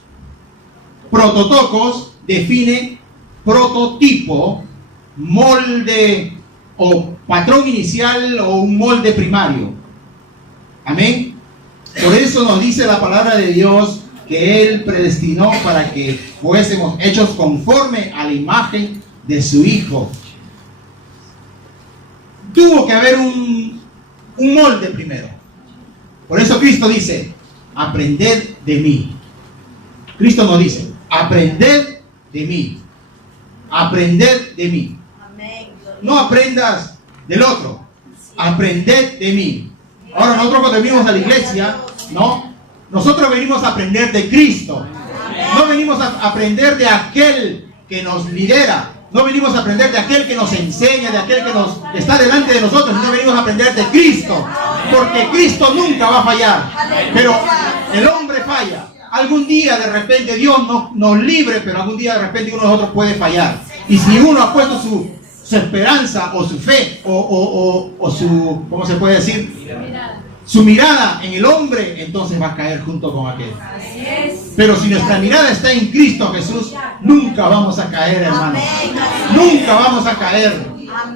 Prototokos define prototipo, molde o patrón inicial o un molde primario. Amén. Por eso nos dice la palabra de Dios que Él predestinó para que fuésemos hechos conforme a la imagen de su Hijo. Tuvo que haber un molde primero. Por eso Cristo dice, aprended de mí. Cristo nos dice, aprended de mí. Aprended de mí. No aprendas del otro. Aprended de mí. Ahora nosotros cuando venimos a la iglesia, ¿no? Nosotros venimos a aprender de Cristo. No venimos a aprender de aquel que nos lidera. No venimos a aprender de aquel que nos enseña, de aquel que está delante de nosotros. No venimos a aprender de Cristo. Porque Cristo nunca va a fallar. Pero el hombre falla. Algún día de repente Dios nos libre, pero algún día de repente uno de nosotros puede fallar. Y si uno ha puesto su esperanza o su fe o su, ¿cómo se puede decir? Su mirada en el hombre, entonces va a caer junto con aquel. Pero si nuestra mirada está en Cristo Jesús, nunca vamos a caer, hermano. Nunca vamos a caer.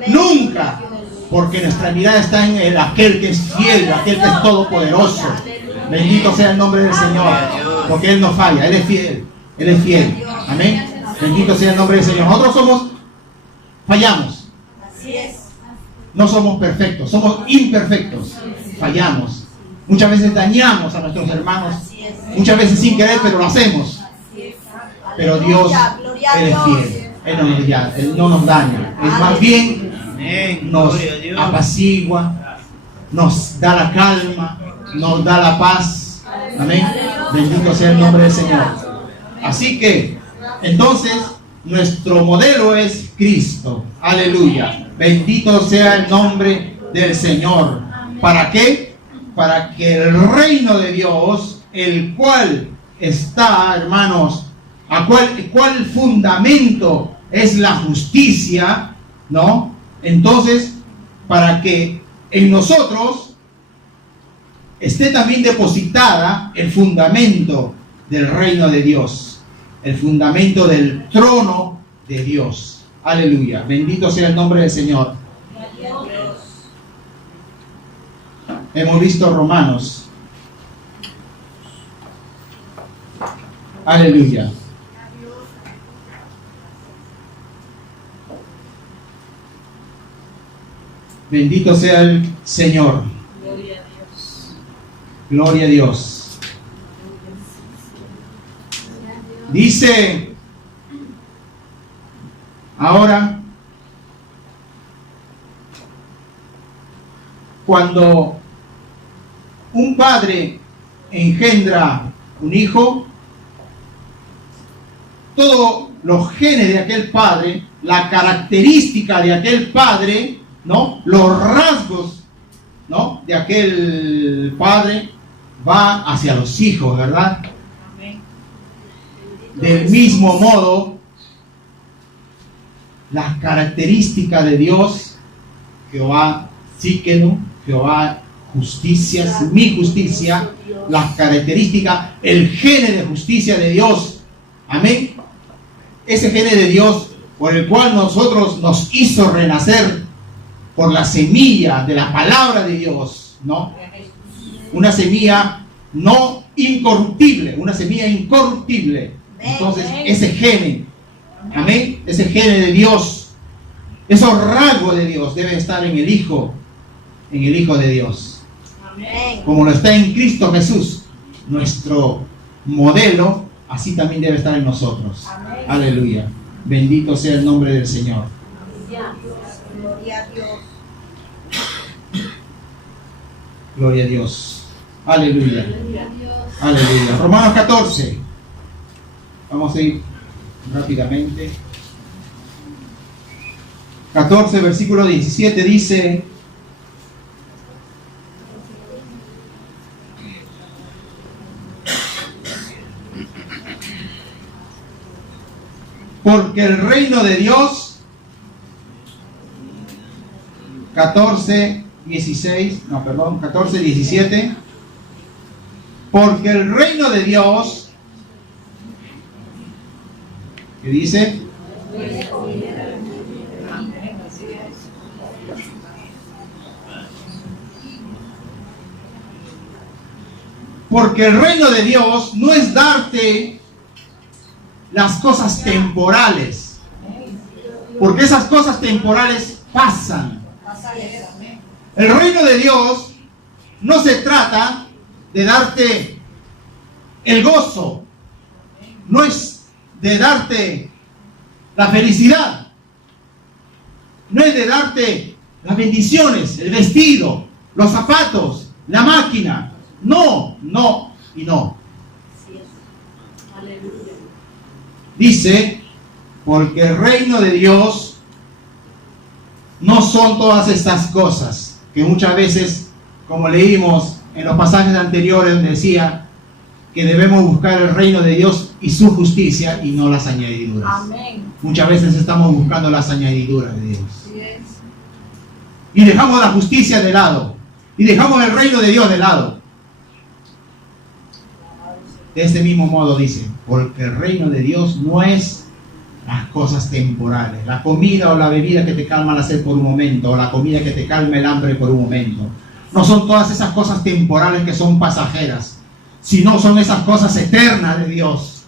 Nunca. Porque nuestra mirada está en aquel que es fiel, aquel que es todopoderoso. Bendito sea el nombre del Señor. Porque Él no falla, Él es fiel. Él es fiel. Amén. Bendito sea el nombre del Señor. Nosotros fallamos. No somos perfectos, somos imperfectos. Fallamos. Muchas veces dañamos a nuestros hermanos. Muchas veces sin querer, pero lo hacemos. Pero Dios, Él es fiel. Él no nos daña. Él más bien nos apacigua, nos da la calma, nos da la paz. Amén. Bendito sea el nombre del Señor. Así que, entonces, nuestro modelo es Cristo. Aleluya. Bendito sea el nombre del Señor. ¿Para qué? Para que el reino de Dios, el cual está, hermanos, cuál fundamento es la justicia, ¿no? Entonces, para que en nosotros esté también depositada el fundamento del reino de Dios, el fundamento del trono de Dios. Aleluya. Bendito sea el nombre del Señor. Hemos visto Romanos. Aleluya. Bendito sea el Señor. Gloria a Dios. Dice ahora, cuando un padre engendra un hijo, todos los genes de aquel padre, la característica de aquel padre, ¿no? Los rasgos, ¿no? De aquel padre va hacia los hijos, ¿verdad? Del mismo modo, las características de Dios, Jehová Síqueno, Jehová justicia, mi justicia, las características, el gene de justicia de Dios, amén. Ese gene de Dios por el cual nosotros nos hizo renacer por la semilla de la palabra de Dios, ¿no? Una semilla no incorruptible, una semilla incorruptible. Entonces, ese gene, amén, ese gene de Dios, esos rasgos de Dios deben estar en el Hijo de Dios. Amén. Como lo está en Cristo Jesús, nuestro modelo, así también debe estar en nosotros. Amén. Aleluya. Bendito sea el nombre del Señor. Gloria a Dios. Gloria a Dios. Aleluya. Aleluya. Romanos 14. Vamos a ir rápidamente. 14, versículo 17 dice: porque el reino de Dios, 14, 17, porque el reino de Dios, ¿qué dice? Porque el reino de Dios no es darte las cosas temporales, porque esas cosas temporales pasan. El reino de Dios no se trata de darte el gozo, no es de darte la felicidad, no es de darte las bendiciones, el vestido, los zapatos, la máquina. No, no y no. Dice, porque el reino de Dios no son todas estas cosas, que muchas veces, como leímos en los pasajes anteriores, decía que debemos buscar el reino de Dios y su justicia y no las añadiduras. Amén. Muchas veces estamos buscando las añadiduras de Dios. Y dejamos la justicia de lado. Y dejamos el reino de Dios de lado. De este mismo modo dice, porque el reino de Dios no es las cosas temporales, la comida o la bebida que te calma la sed por un momento, o la comida que te calma el hambre por un momento. No son todas esas cosas temporales que son pasajeras, sino son esas cosas eternas de Dios.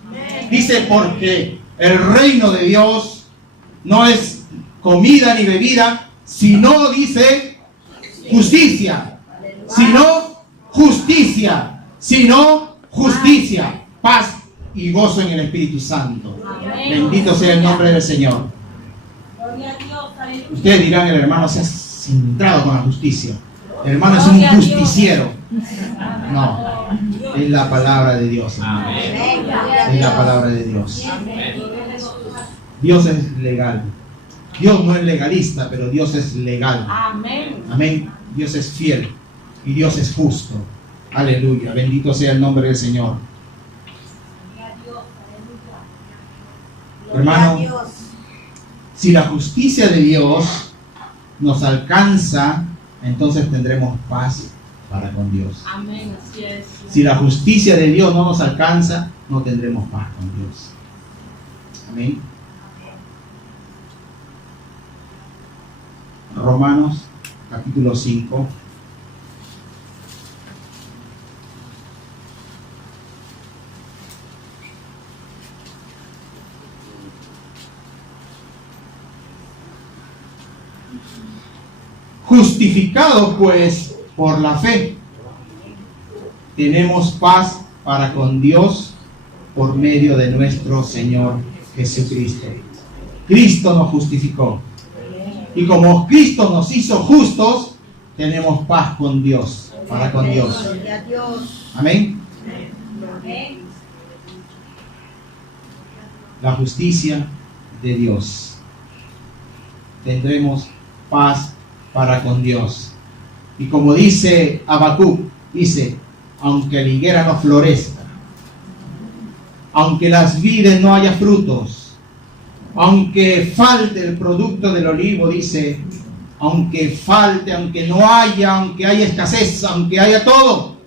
Dice, porque el reino de Dios no es comida ni bebida, sino, dice, justicia, sino justicia, sino justicia, paz y gozo en el Espíritu Santo. Amén. Bendito sea el nombre del Señor. Gloria a Dios, aleluya. Ustedes dirán, el hermano se ha centrado con la justicia. El hermano es un justiciero. No, es la palabra de Dios. Es la palabra de Dios. Dios es legal. Dios no es legalista, pero Dios es legal. Amén. Amén. Dios es fiel y Dios es justo. Aleluya. Bendito sea el nombre del Señor. Hermano, si la justicia de Dios nos alcanza, entonces tendremos paz para con Dios. Amén. Así es. Si la justicia de Dios no nos alcanza, no tendremos paz con Dios. Amén. Romanos capítulo 5. Justificados pues por la fe, tenemos paz para con Dios por medio de nuestro Señor Jesucristo. Cristo nos justificó. Y como Cristo nos hizo justos, tenemos paz con Dios, para con Dios. Gloria a Dios. Amén. Amén. La justicia de Dios. Tendremos paz para con Dios. Y como dice Habacuc, dice, aunque la higuera no florezca, aunque las vides no haya frutos, aunque falte el producto del olivo, dice, aunque falte, aunque no haya, aunque haya escasez, aunque haya todo,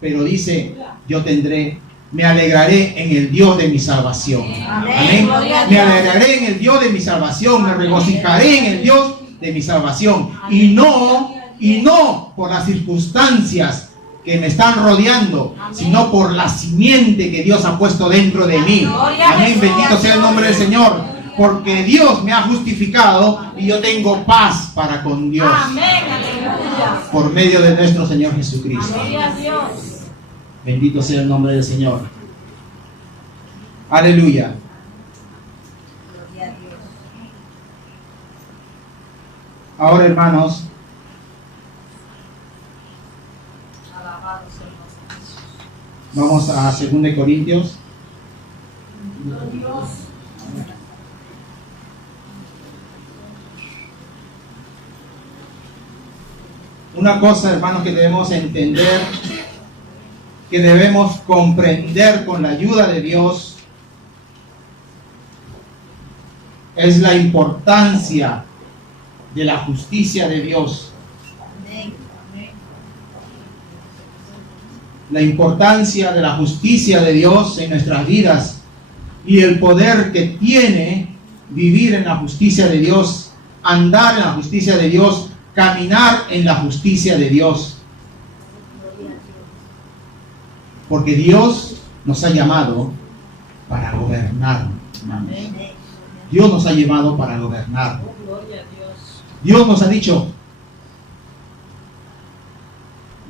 pero dice, yo tendré, me alegraré en el Dios de mi salvación. Amén. Me alegraré en el Dios de mi salvación, me regocijaré en el Dios de mi salvación. Y no por las circunstancias que me están rodeando, sino por la simiente que Dios ha puesto dentro de mí. Amén. Bendito sea el nombre del Señor. Porque Dios me ha justificado y yo tengo paz para con Dios. Por medio de nuestro Señor Jesucristo. Bendito sea el nombre del Señor. Aleluya. Gloria a Dios. Ahora, hermanos, Alabado sea el Señor. vamos a 2 Corintios. Una cosa, hermanos, que debemos entender, que debemos comprender con la ayuda de Dios, es la importancia de la justicia de Dios. Amén. La importancia de la justicia de Dios en nuestras vidas y el poder que tiene vivir en la justicia de Dios, andar en la justicia de Dios, caminar en la justicia de Dios. Porque Dios nos ha llamado para gobernar. Amén. Dios nos ha llamado para gobernar. Dios nos ha dicho,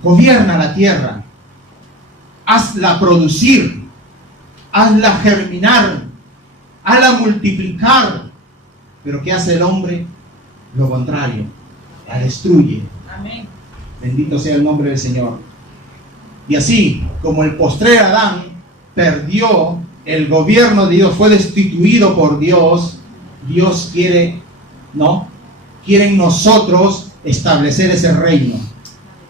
gobierna la tierra, hazla producir, hazla germinar, hazla multiplicar. Pero ¿qué hace el hombre? Lo contrario, la destruye. Amén. Bendito sea el nombre del Señor. Y así como el postrer Adán perdió el gobierno de Dios, fue destituido por Dios, Dios quiere, quiere en nosotros establecer ese reino,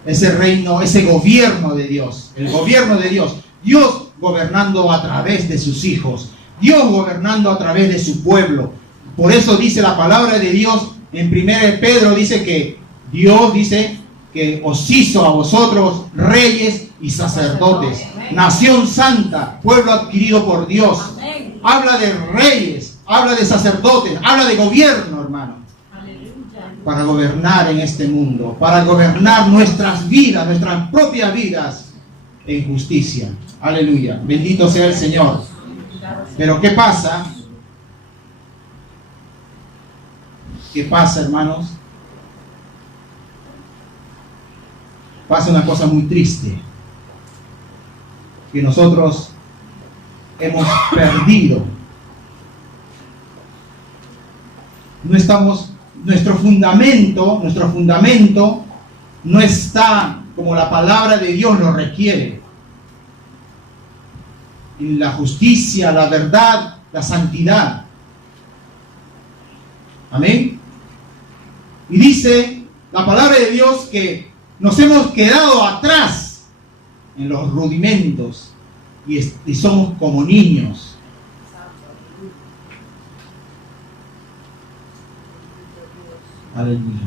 ese gobierno de Dios, el gobierno de Dios, Dios gobernando a través de sus hijos, Dios gobernando a través de su pueblo. Por eso dice la palabra de Dios en 1 Pedro, dice que Dios dice que os hizo a vosotros reyes y sacerdotes, nación santa, pueblo adquirido por Dios. Habla de reyes, habla de sacerdotes, habla de gobierno, hermano, para gobernar en este mundo, para gobernar nuestras vidas, nuestras propias vidas en justicia. Aleluya, bendito sea el Señor. Pero ¿qué pasa? ¿Qué pasa, hermanos? Pasa una cosa muy triste, que nosotros hemos perdido. No estamos, nuestro fundamento no está como la palabra de Dios lo requiere. En la justicia, la verdad, la santidad. Amén. Y dice la palabra de Dios que nos hemos quedado atrás en los rudimentos y somos como niños. Aleluya.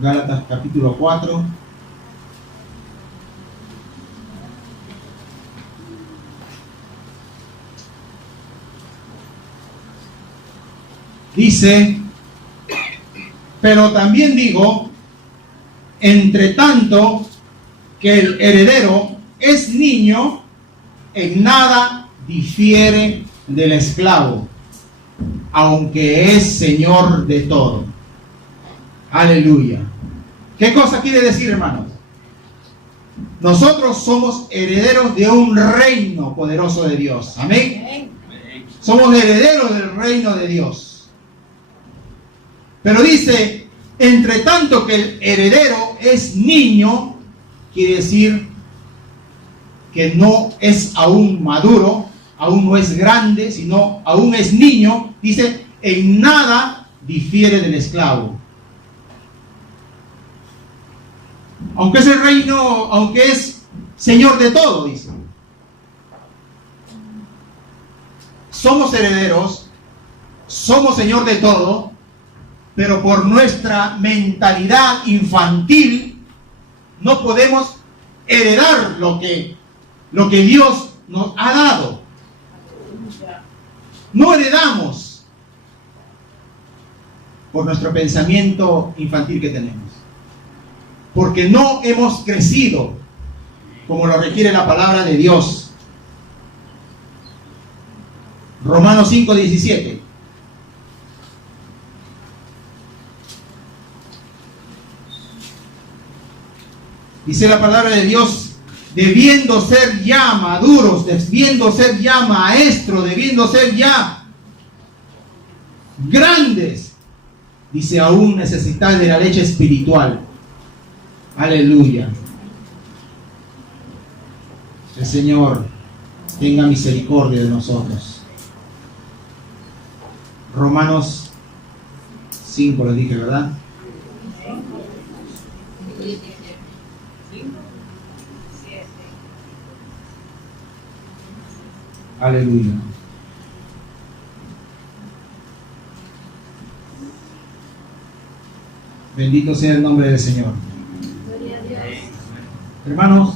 Gálatas capítulo 4. Dice, pero también digo, entre tanto que el heredero es niño, en nada difiere del esclavo, aunque es Señor de todo. Aleluya. ¿Qué cosa quiere decir, hermanos? Nosotros somos herederos de un reino poderoso de Dios. Amén. Somos herederos del reino de Dios. Pero dice, entre tanto que el heredero es niño, quiere decir que no es aún maduro, aún no es grande, sino aún es niño. Dice, en nada difiere del esclavo. Aunque es el reino, aunque es Señor de todo, dice. Somos herederos, somos Señor de todo, pero por nuestra mentalidad infantil no podemos heredar lo que Dios nos ha dado. No heredamos por nuestro pensamiento infantil que tenemos. Porque no hemos crecido como lo requiere la palabra de Dios. Romanos 5:17. Dice la palabra de Dios, debiendo ser ya maduros, debiendo ser ya maestros, debiendo ser ya grandes, dice, aún necesitáis de la leche espiritual. Aleluya. El Señor tenga misericordia de nosotros. Romanos 5 les dije, ¿verdad? Aleluya. Bendito sea el nombre del Señor. Hermanos,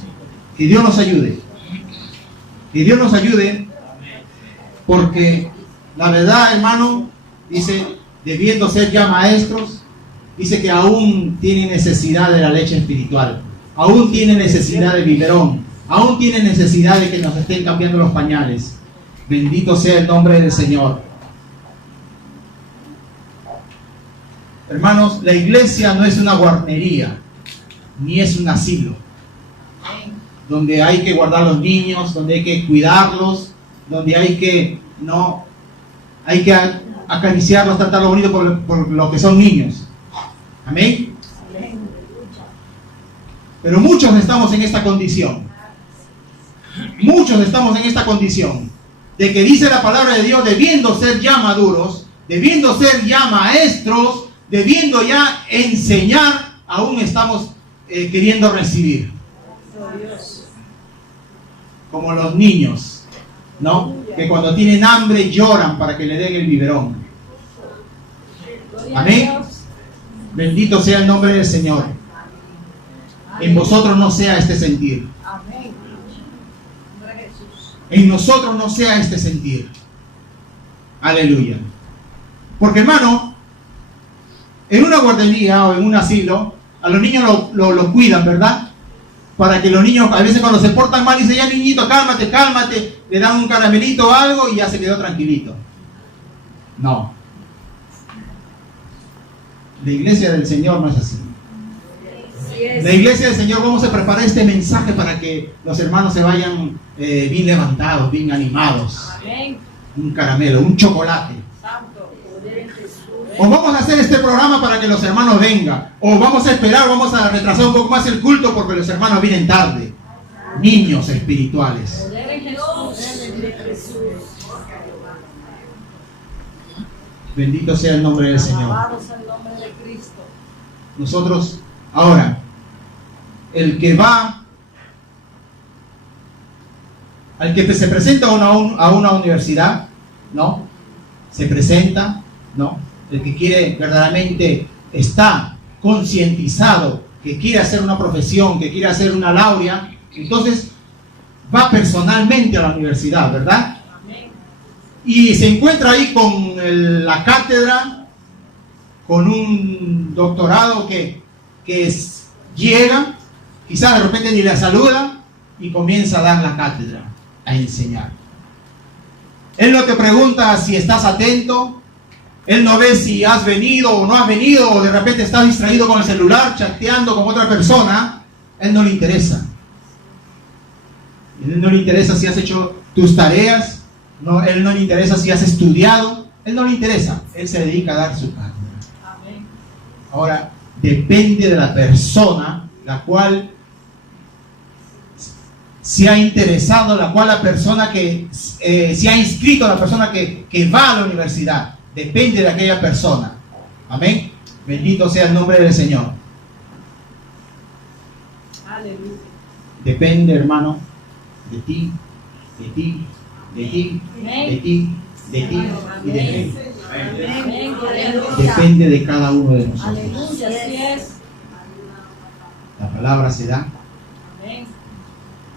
que Dios nos ayude. Que Dios nos ayude, porque la verdad, hermano, dice, debiendo ser ya maestros, dice que aún tiene necesidad de la leche espiritual, aún tiene necesidad de biberón, aún tiene necesidad de que nos estén cambiando los pañales. Bendito sea el nombre del Señor. Hermanos, la iglesia no es una guardería, ni es un asilo, donde hay que guardar los niños, donde hay que cuidarlos, donde hay que acariciarlos, tratarlos bonito por lo que son niños. Amén. Pero muchos estamos en esta condición. Muchos estamos en esta condición de que dice la palabra de Dios, debiendo ser ya maduros, debiendo ser ya maestros, debiendo ya enseñar, aún estamos queriendo recibir. Como los niños, ¿no? Que cuando tienen hambre lloran para que le den el biberón. Amén. Bendito sea el nombre del Señor. En vosotros no sea este sentir. En nosotros no sea este sentir. Aleluya. Porque, hermano, en una guardería o en un asilo, a los niños lo cuidan, ¿verdad? Para que los niños, a veces cuando se portan mal, dicen, ya niñito, cálmate, cálmate, le dan un caramelito o algo y ya se quedó tranquilito. No. La iglesia del Señor no es así. La iglesia del Señor, vamos a preparar este mensaje para que los hermanos se vayan bien levantados, bien animados. Un caramelo, un chocolate. O vamos a hacer este programa para que los hermanos vengan. O vamos a esperar, vamos a retrasar un poco más el culto porque los hermanos vienen tarde. Niños espirituales. Bendito sea el nombre del Señor. Nosotros, ahora, el que va, al que se presenta a una universidad, ¿no? Se presenta, ¿no? El que quiere verdaderamente está concientizado, que quiere hacer una profesión, que quiere hacer una laurea, entonces va personalmente a la universidad, ¿verdad? Y se encuentra ahí con la cátedra, con un doctorado que llega, quizás de repente ni la saluda y comienza a dar la cátedra, a enseñar. Él no te pregunta si estás atento, Él no ve si has venido o no has venido, o de repente estás distraído con el celular, chateando con otra persona. Él no le interesa. Él no le interesa si has hecho tus tareas. No, él no le interesa si has estudiado. Él no le interesa. Él se dedica a dar su cátedra. Ahora, depende de la persona, la cual se ha interesado, la persona que se ha inscrito, la persona que va a la universidad. Depende de aquella persona. Amén. Bendito sea el nombre del Señor. Aleluya. Depende, hermano, de ti, de ti, de ti, de ti, de ti y de mí. Amén. Aleluya. Depende de cada uno de nosotros. Aleluya. Así es. La palabra se da Amén.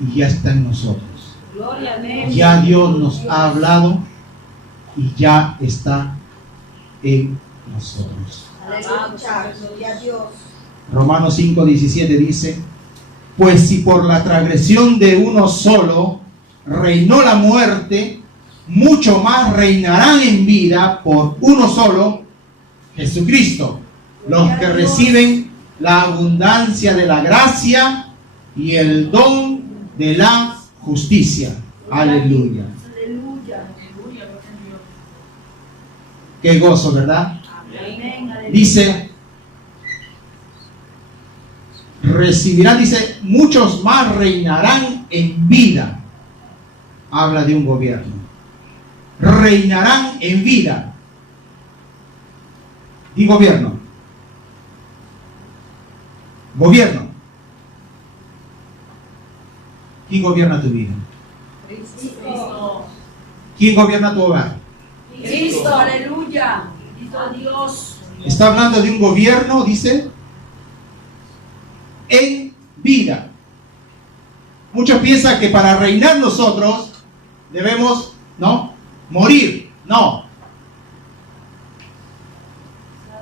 y ya está en nosotros. Gloria a Dios. Ya Dios nos ha hablado y ya está en nosotros. Aleluya. Gloria a Dios. Romanos 5:17 dice: pues si por la transgresión de uno solo reinó la muerte, mucho más reinarán en vida por uno solo, Jesucristo, los que reciben la abundancia de la gracia y el don de la justicia. Aleluya. Aleluya. Qué gozo, ¿verdad? Amén. Aleluya. Dice, recibirán, dice, muchos más reinarán en vida. Habla de un gobierno. Reinarán en vida. Di gobierno. Gobierno. ¿Quién gobierna tu vida? Cristo. ¿Quién gobierna tu hogar? Cristo. Aleluya. Cristo Dios. Está hablando de un gobierno, dice, en vida. Muchos piensan que para reinar nosotros debemos, ¿no?, morir. No.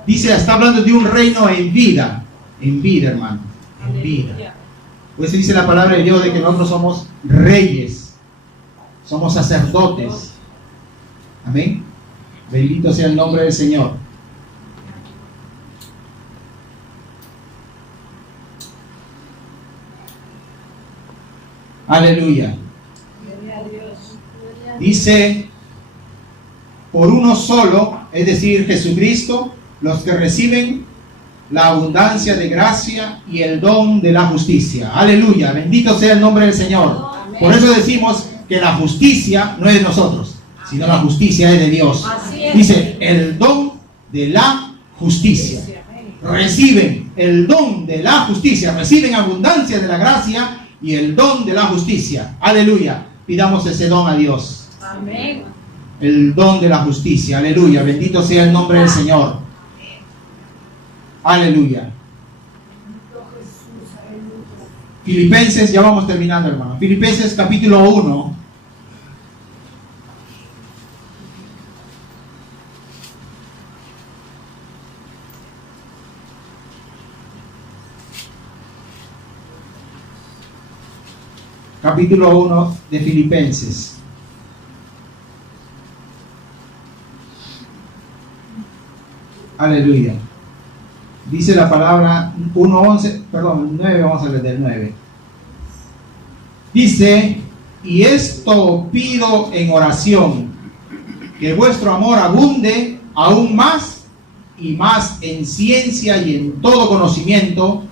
Dice, está hablando de un reino en vida. En vida, hermano. En vida. Aleluya. Pues dice la palabra de Dios de que nosotros somos reyes. Somos sacerdotes. Amén. Bendito sea el nombre del Señor. Aleluya. Gloria a Dios. Dice, por uno solo, es decir, Jesucristo, los que reciben la abundancia de gracia y el don de la justicia. Aleluya. Bendito sea el nombre del Señor. Por eso decimos que la justicia no es de nosotros, sino la justicia es de Dios. Así es. Dice, el don de la justicia. Reciben el don de la justicia, reciben abundancia de la gracia y el don de la justicia. Aleluya. Pidamos ese don a Dios. Amén. El don de la justicia. Aleluya. Bendito sea el nombre del Señor. Aleluya. Filipenses, ya vamos terminando, hermano. Filipenses capítulo 1. Capítulo 1 de Filipenses. Aleluya. Dice la palabra 1:11, perdón, 9, vamos a leer del 9. Dice, y esto pido en oración, que vuestro amor abunde aún más y más en ciencia y en todo conocimiento,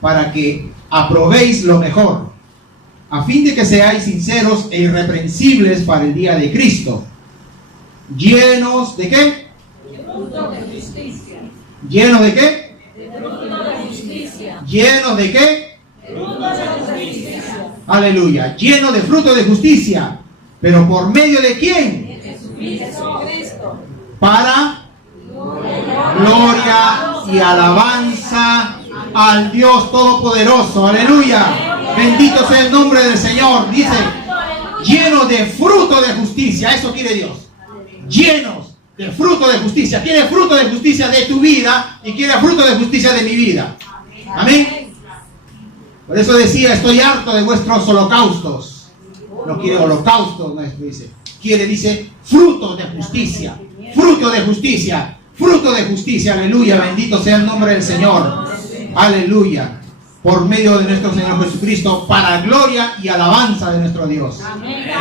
para que aprobéis lo mejor, a fin de que seáis sinceros e irreprensibles para el día de Cristo, llenos de ¿qué? Fruto de justicia. ¿Llenos de qué? Fruto de justicia. ¿Llenos de qué? Fruto de justicia. Aleluya, lleno de fruto de justicia. ¿Pero por medio de quién? Jesucristo. Para gloria y alabanza al Dios Todopoderoso. Aleluya. Bendito sea el nombre del Señor. Dice, lleno de fruto de justicia. Eso quiere Dios. Llenos de fruto de justicia. Quiere fruto de justicia de tu vida y quiere fruto de justicia de mi vida. Amén. Por eso decía, estoy harto de vuestros holocaustos. No quiere holocaustos, no dice. Quiere, dice, fruto de justicia. fruto de justicia, fruto de justicia, aleluya, bendito sea el nombre del Señor, aleluya, por medio de nuestro Señor Jesucristo, para gloria y alabanza de nuestro Dios,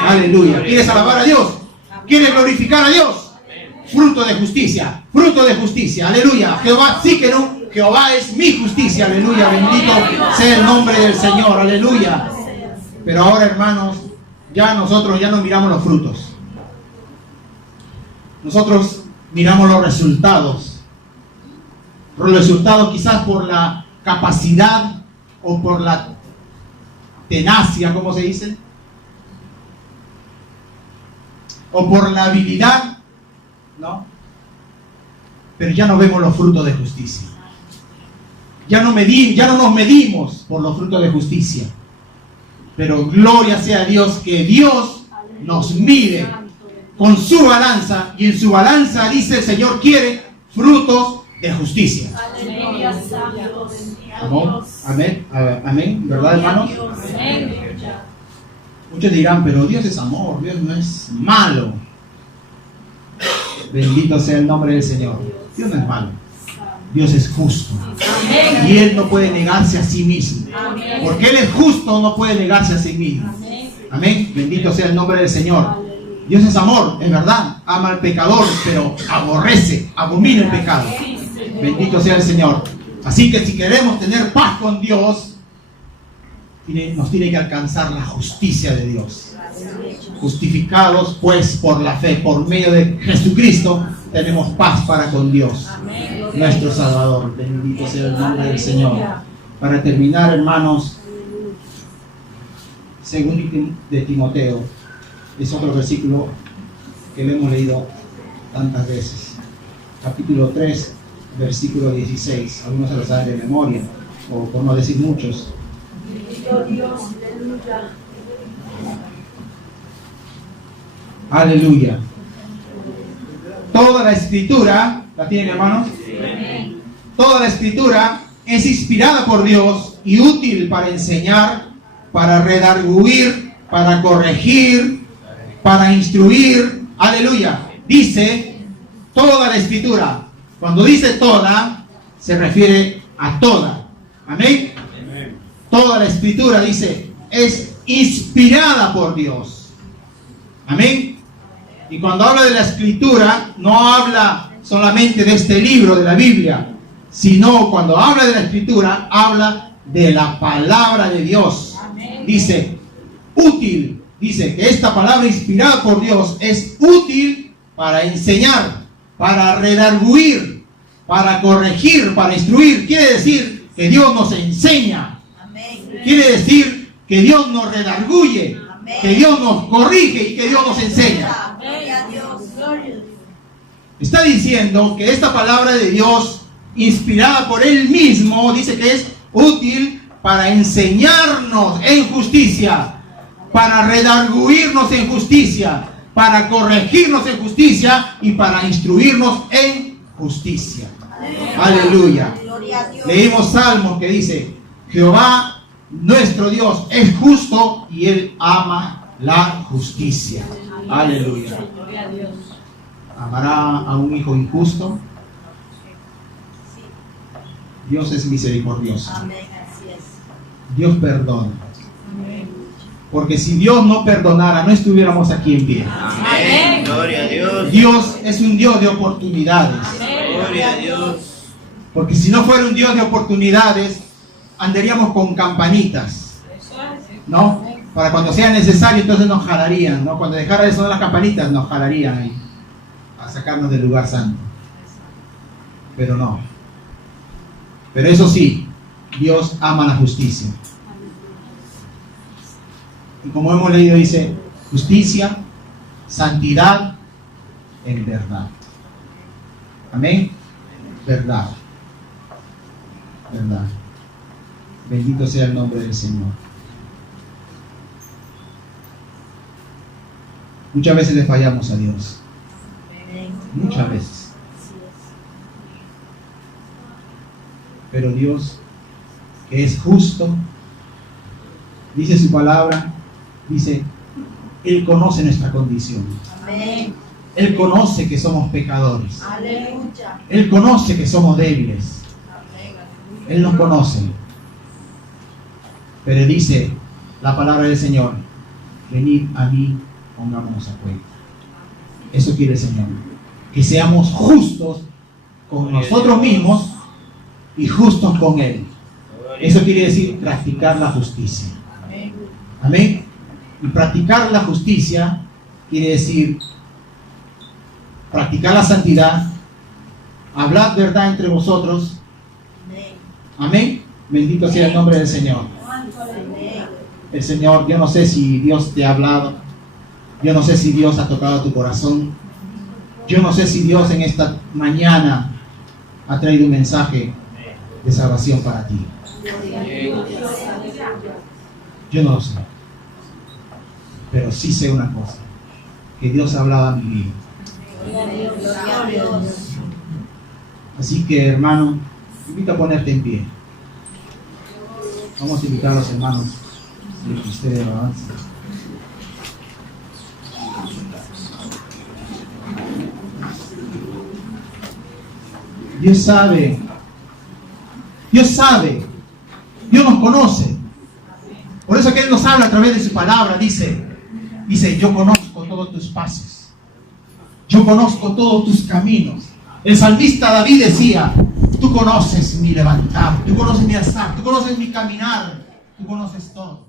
aleluya. ¿Quieres alabar a Dios? ¿Quieres glorificar a Dios? Fruto de justicia, aleluya. Jehová, sí que no, Jehová es mi justicia, aleluya, bendito sea el nombre del Señor, aleluya. Pero ahora, hermanos, nosotros ya no miramos los frutos. Nosotros miramos los resultados. Los resultados quizás por la capacidad o por la tenacia, ¿cómo se dice? O por la habilidad, ¿no? Pero ya no vemos los frutos de justicia. Ya no nos medimos por los frutos de justicia. Pero gloria sea a Dios, que Dios nos mide con su balanza, y en su balanza, dice el Señor, quiere frutos de justicia. Amén, amén, ¿verdad, hermanos? Muchos dirán, pero Dios es amor, Dios no es malo. Bendito sea el nombre del Señor. Dios no es malo, Dios es justo. Y Él no puede negarse a sí mismo. Porque Él es justo, no puede negarse a sí mismo. Amén, bendito sea el nombre del Señor. Dios es amor, es verdad, ama al pecador, pero aborrece, abomina el pecado. Bendito sea el Señor. Así que si queremos tener paz con Dios, nos tiene que alcanzar la justicia de Dios. Justificados pues por la fe, por medio de Jesucristo, tenemos paz para con Dios, nuestro Salvador. Bendito sea el nombre del Señor. Para terminar, hermanos, según de Timoteo, es otro versículo que lo hemos leído tantas veces. Capítulo 3, versículo 16. Algunos se lo saben de memoria, o por no decir muchos. Aleluya. Toda la escritura, ¿la tienen, hermanos? Toda la escritura es inspirada por Dios y útil para enseñar, para redarguir, para corregir, para instruir. Aleluya. Dice toda la escritura. Cuando dice toda, se refiere a toda. Amén. Toda la escritura, dice, es inspirada por Dios. Amén. Y cuando habla de la escritura, no habla solamente de este libro de la Biblia, sino cuando habla de la escritura, habla de la palabra de Dios. Dice, útil. Dice que esta palabra inspirada por Dios es útil para enseñar, para redarguir, para corregir, para instruir. Quiere decir que Dios nos enseña. Quiere decir que Dios nos redarguye, que Dios nos corrige y que Dios nos enseña. Está diciendo que esta palabra de Dios, inspirada por Él mismo, dice que es útil para enseñarnos en justicia, para redarguirnos en justicia, para corregirnos en justicia y para instruirnos en justicia. Aleluya. Leímos Salmos que dice, Jehová nuestro Dios es justo y Él ama la justicia. Aleluya. ¿Amará a un hijo injusto? Dios es misericordioso. Dios perdona. Porque si Dios no perdonara, no estuviéramos aquí en pie. Amén. Gloria a Dios. Dios es un Dios de oportunidades. Gloria a Dios. Porque si no fuera un Dios de oportunidades, andaríamos con campanitas, ¿no? Para cuando sea necesario, entonces nos jalarían, ¿no? Cuando dejara de sonar las campanitas, nos jalarían ahí a sacarnos del lugar santo. Pero no. Pero eso sí, Dios ama la justicia. Y como hemos leído, dice, justicia, santidad, en verdad. Amén. Verdad. Verdad. Bendito sea el nombre del Señor. Muchas veces le fallamos a Dios. Muchas veces. Pero Dios, que es justo, dice su palabra, dice, Él conoce nuestra condición. Él conoce que somos pecadores. Aleluya. Él conoce que somos débiles. Él nos conoce. Pero dice la palabra del Señor: venid a mí, pongámonos a cuenta. Eso quiere el Señor. Que seamos justos con nosotros mismos y justos con Él. Eso quiere decir practicar la justicia. Amén. Y practicar la justicia quiere decir practicar la santidad, hablar verdad entre vosotros. Amén. Bendito sea el nombre del Señor. El Señor, yo no sé si Dios te ha hablado, yo no sé si Dios ha tocado tu corazón, yo no sé si Dios en esta mañana ha traído un mensaje de salvación para ti. Yo no lo sé, pero sí sé una cosa, que Dios ha hablado a mi vida. Así que, hermano, te invito a ponerte en pie. Vamos a invitar a los hermanos que ustedes avancen. Dios sabe, Dios nos conoce. Por eso que Él nos habla a través de su palabra. Dice, yo conozco todos tus pasos, yo conozco todos tus caminos. El salmista David decía: tú conoces mi levantar, tú conoces mi alzar, tú conoces mi caminar, tú conoces todo.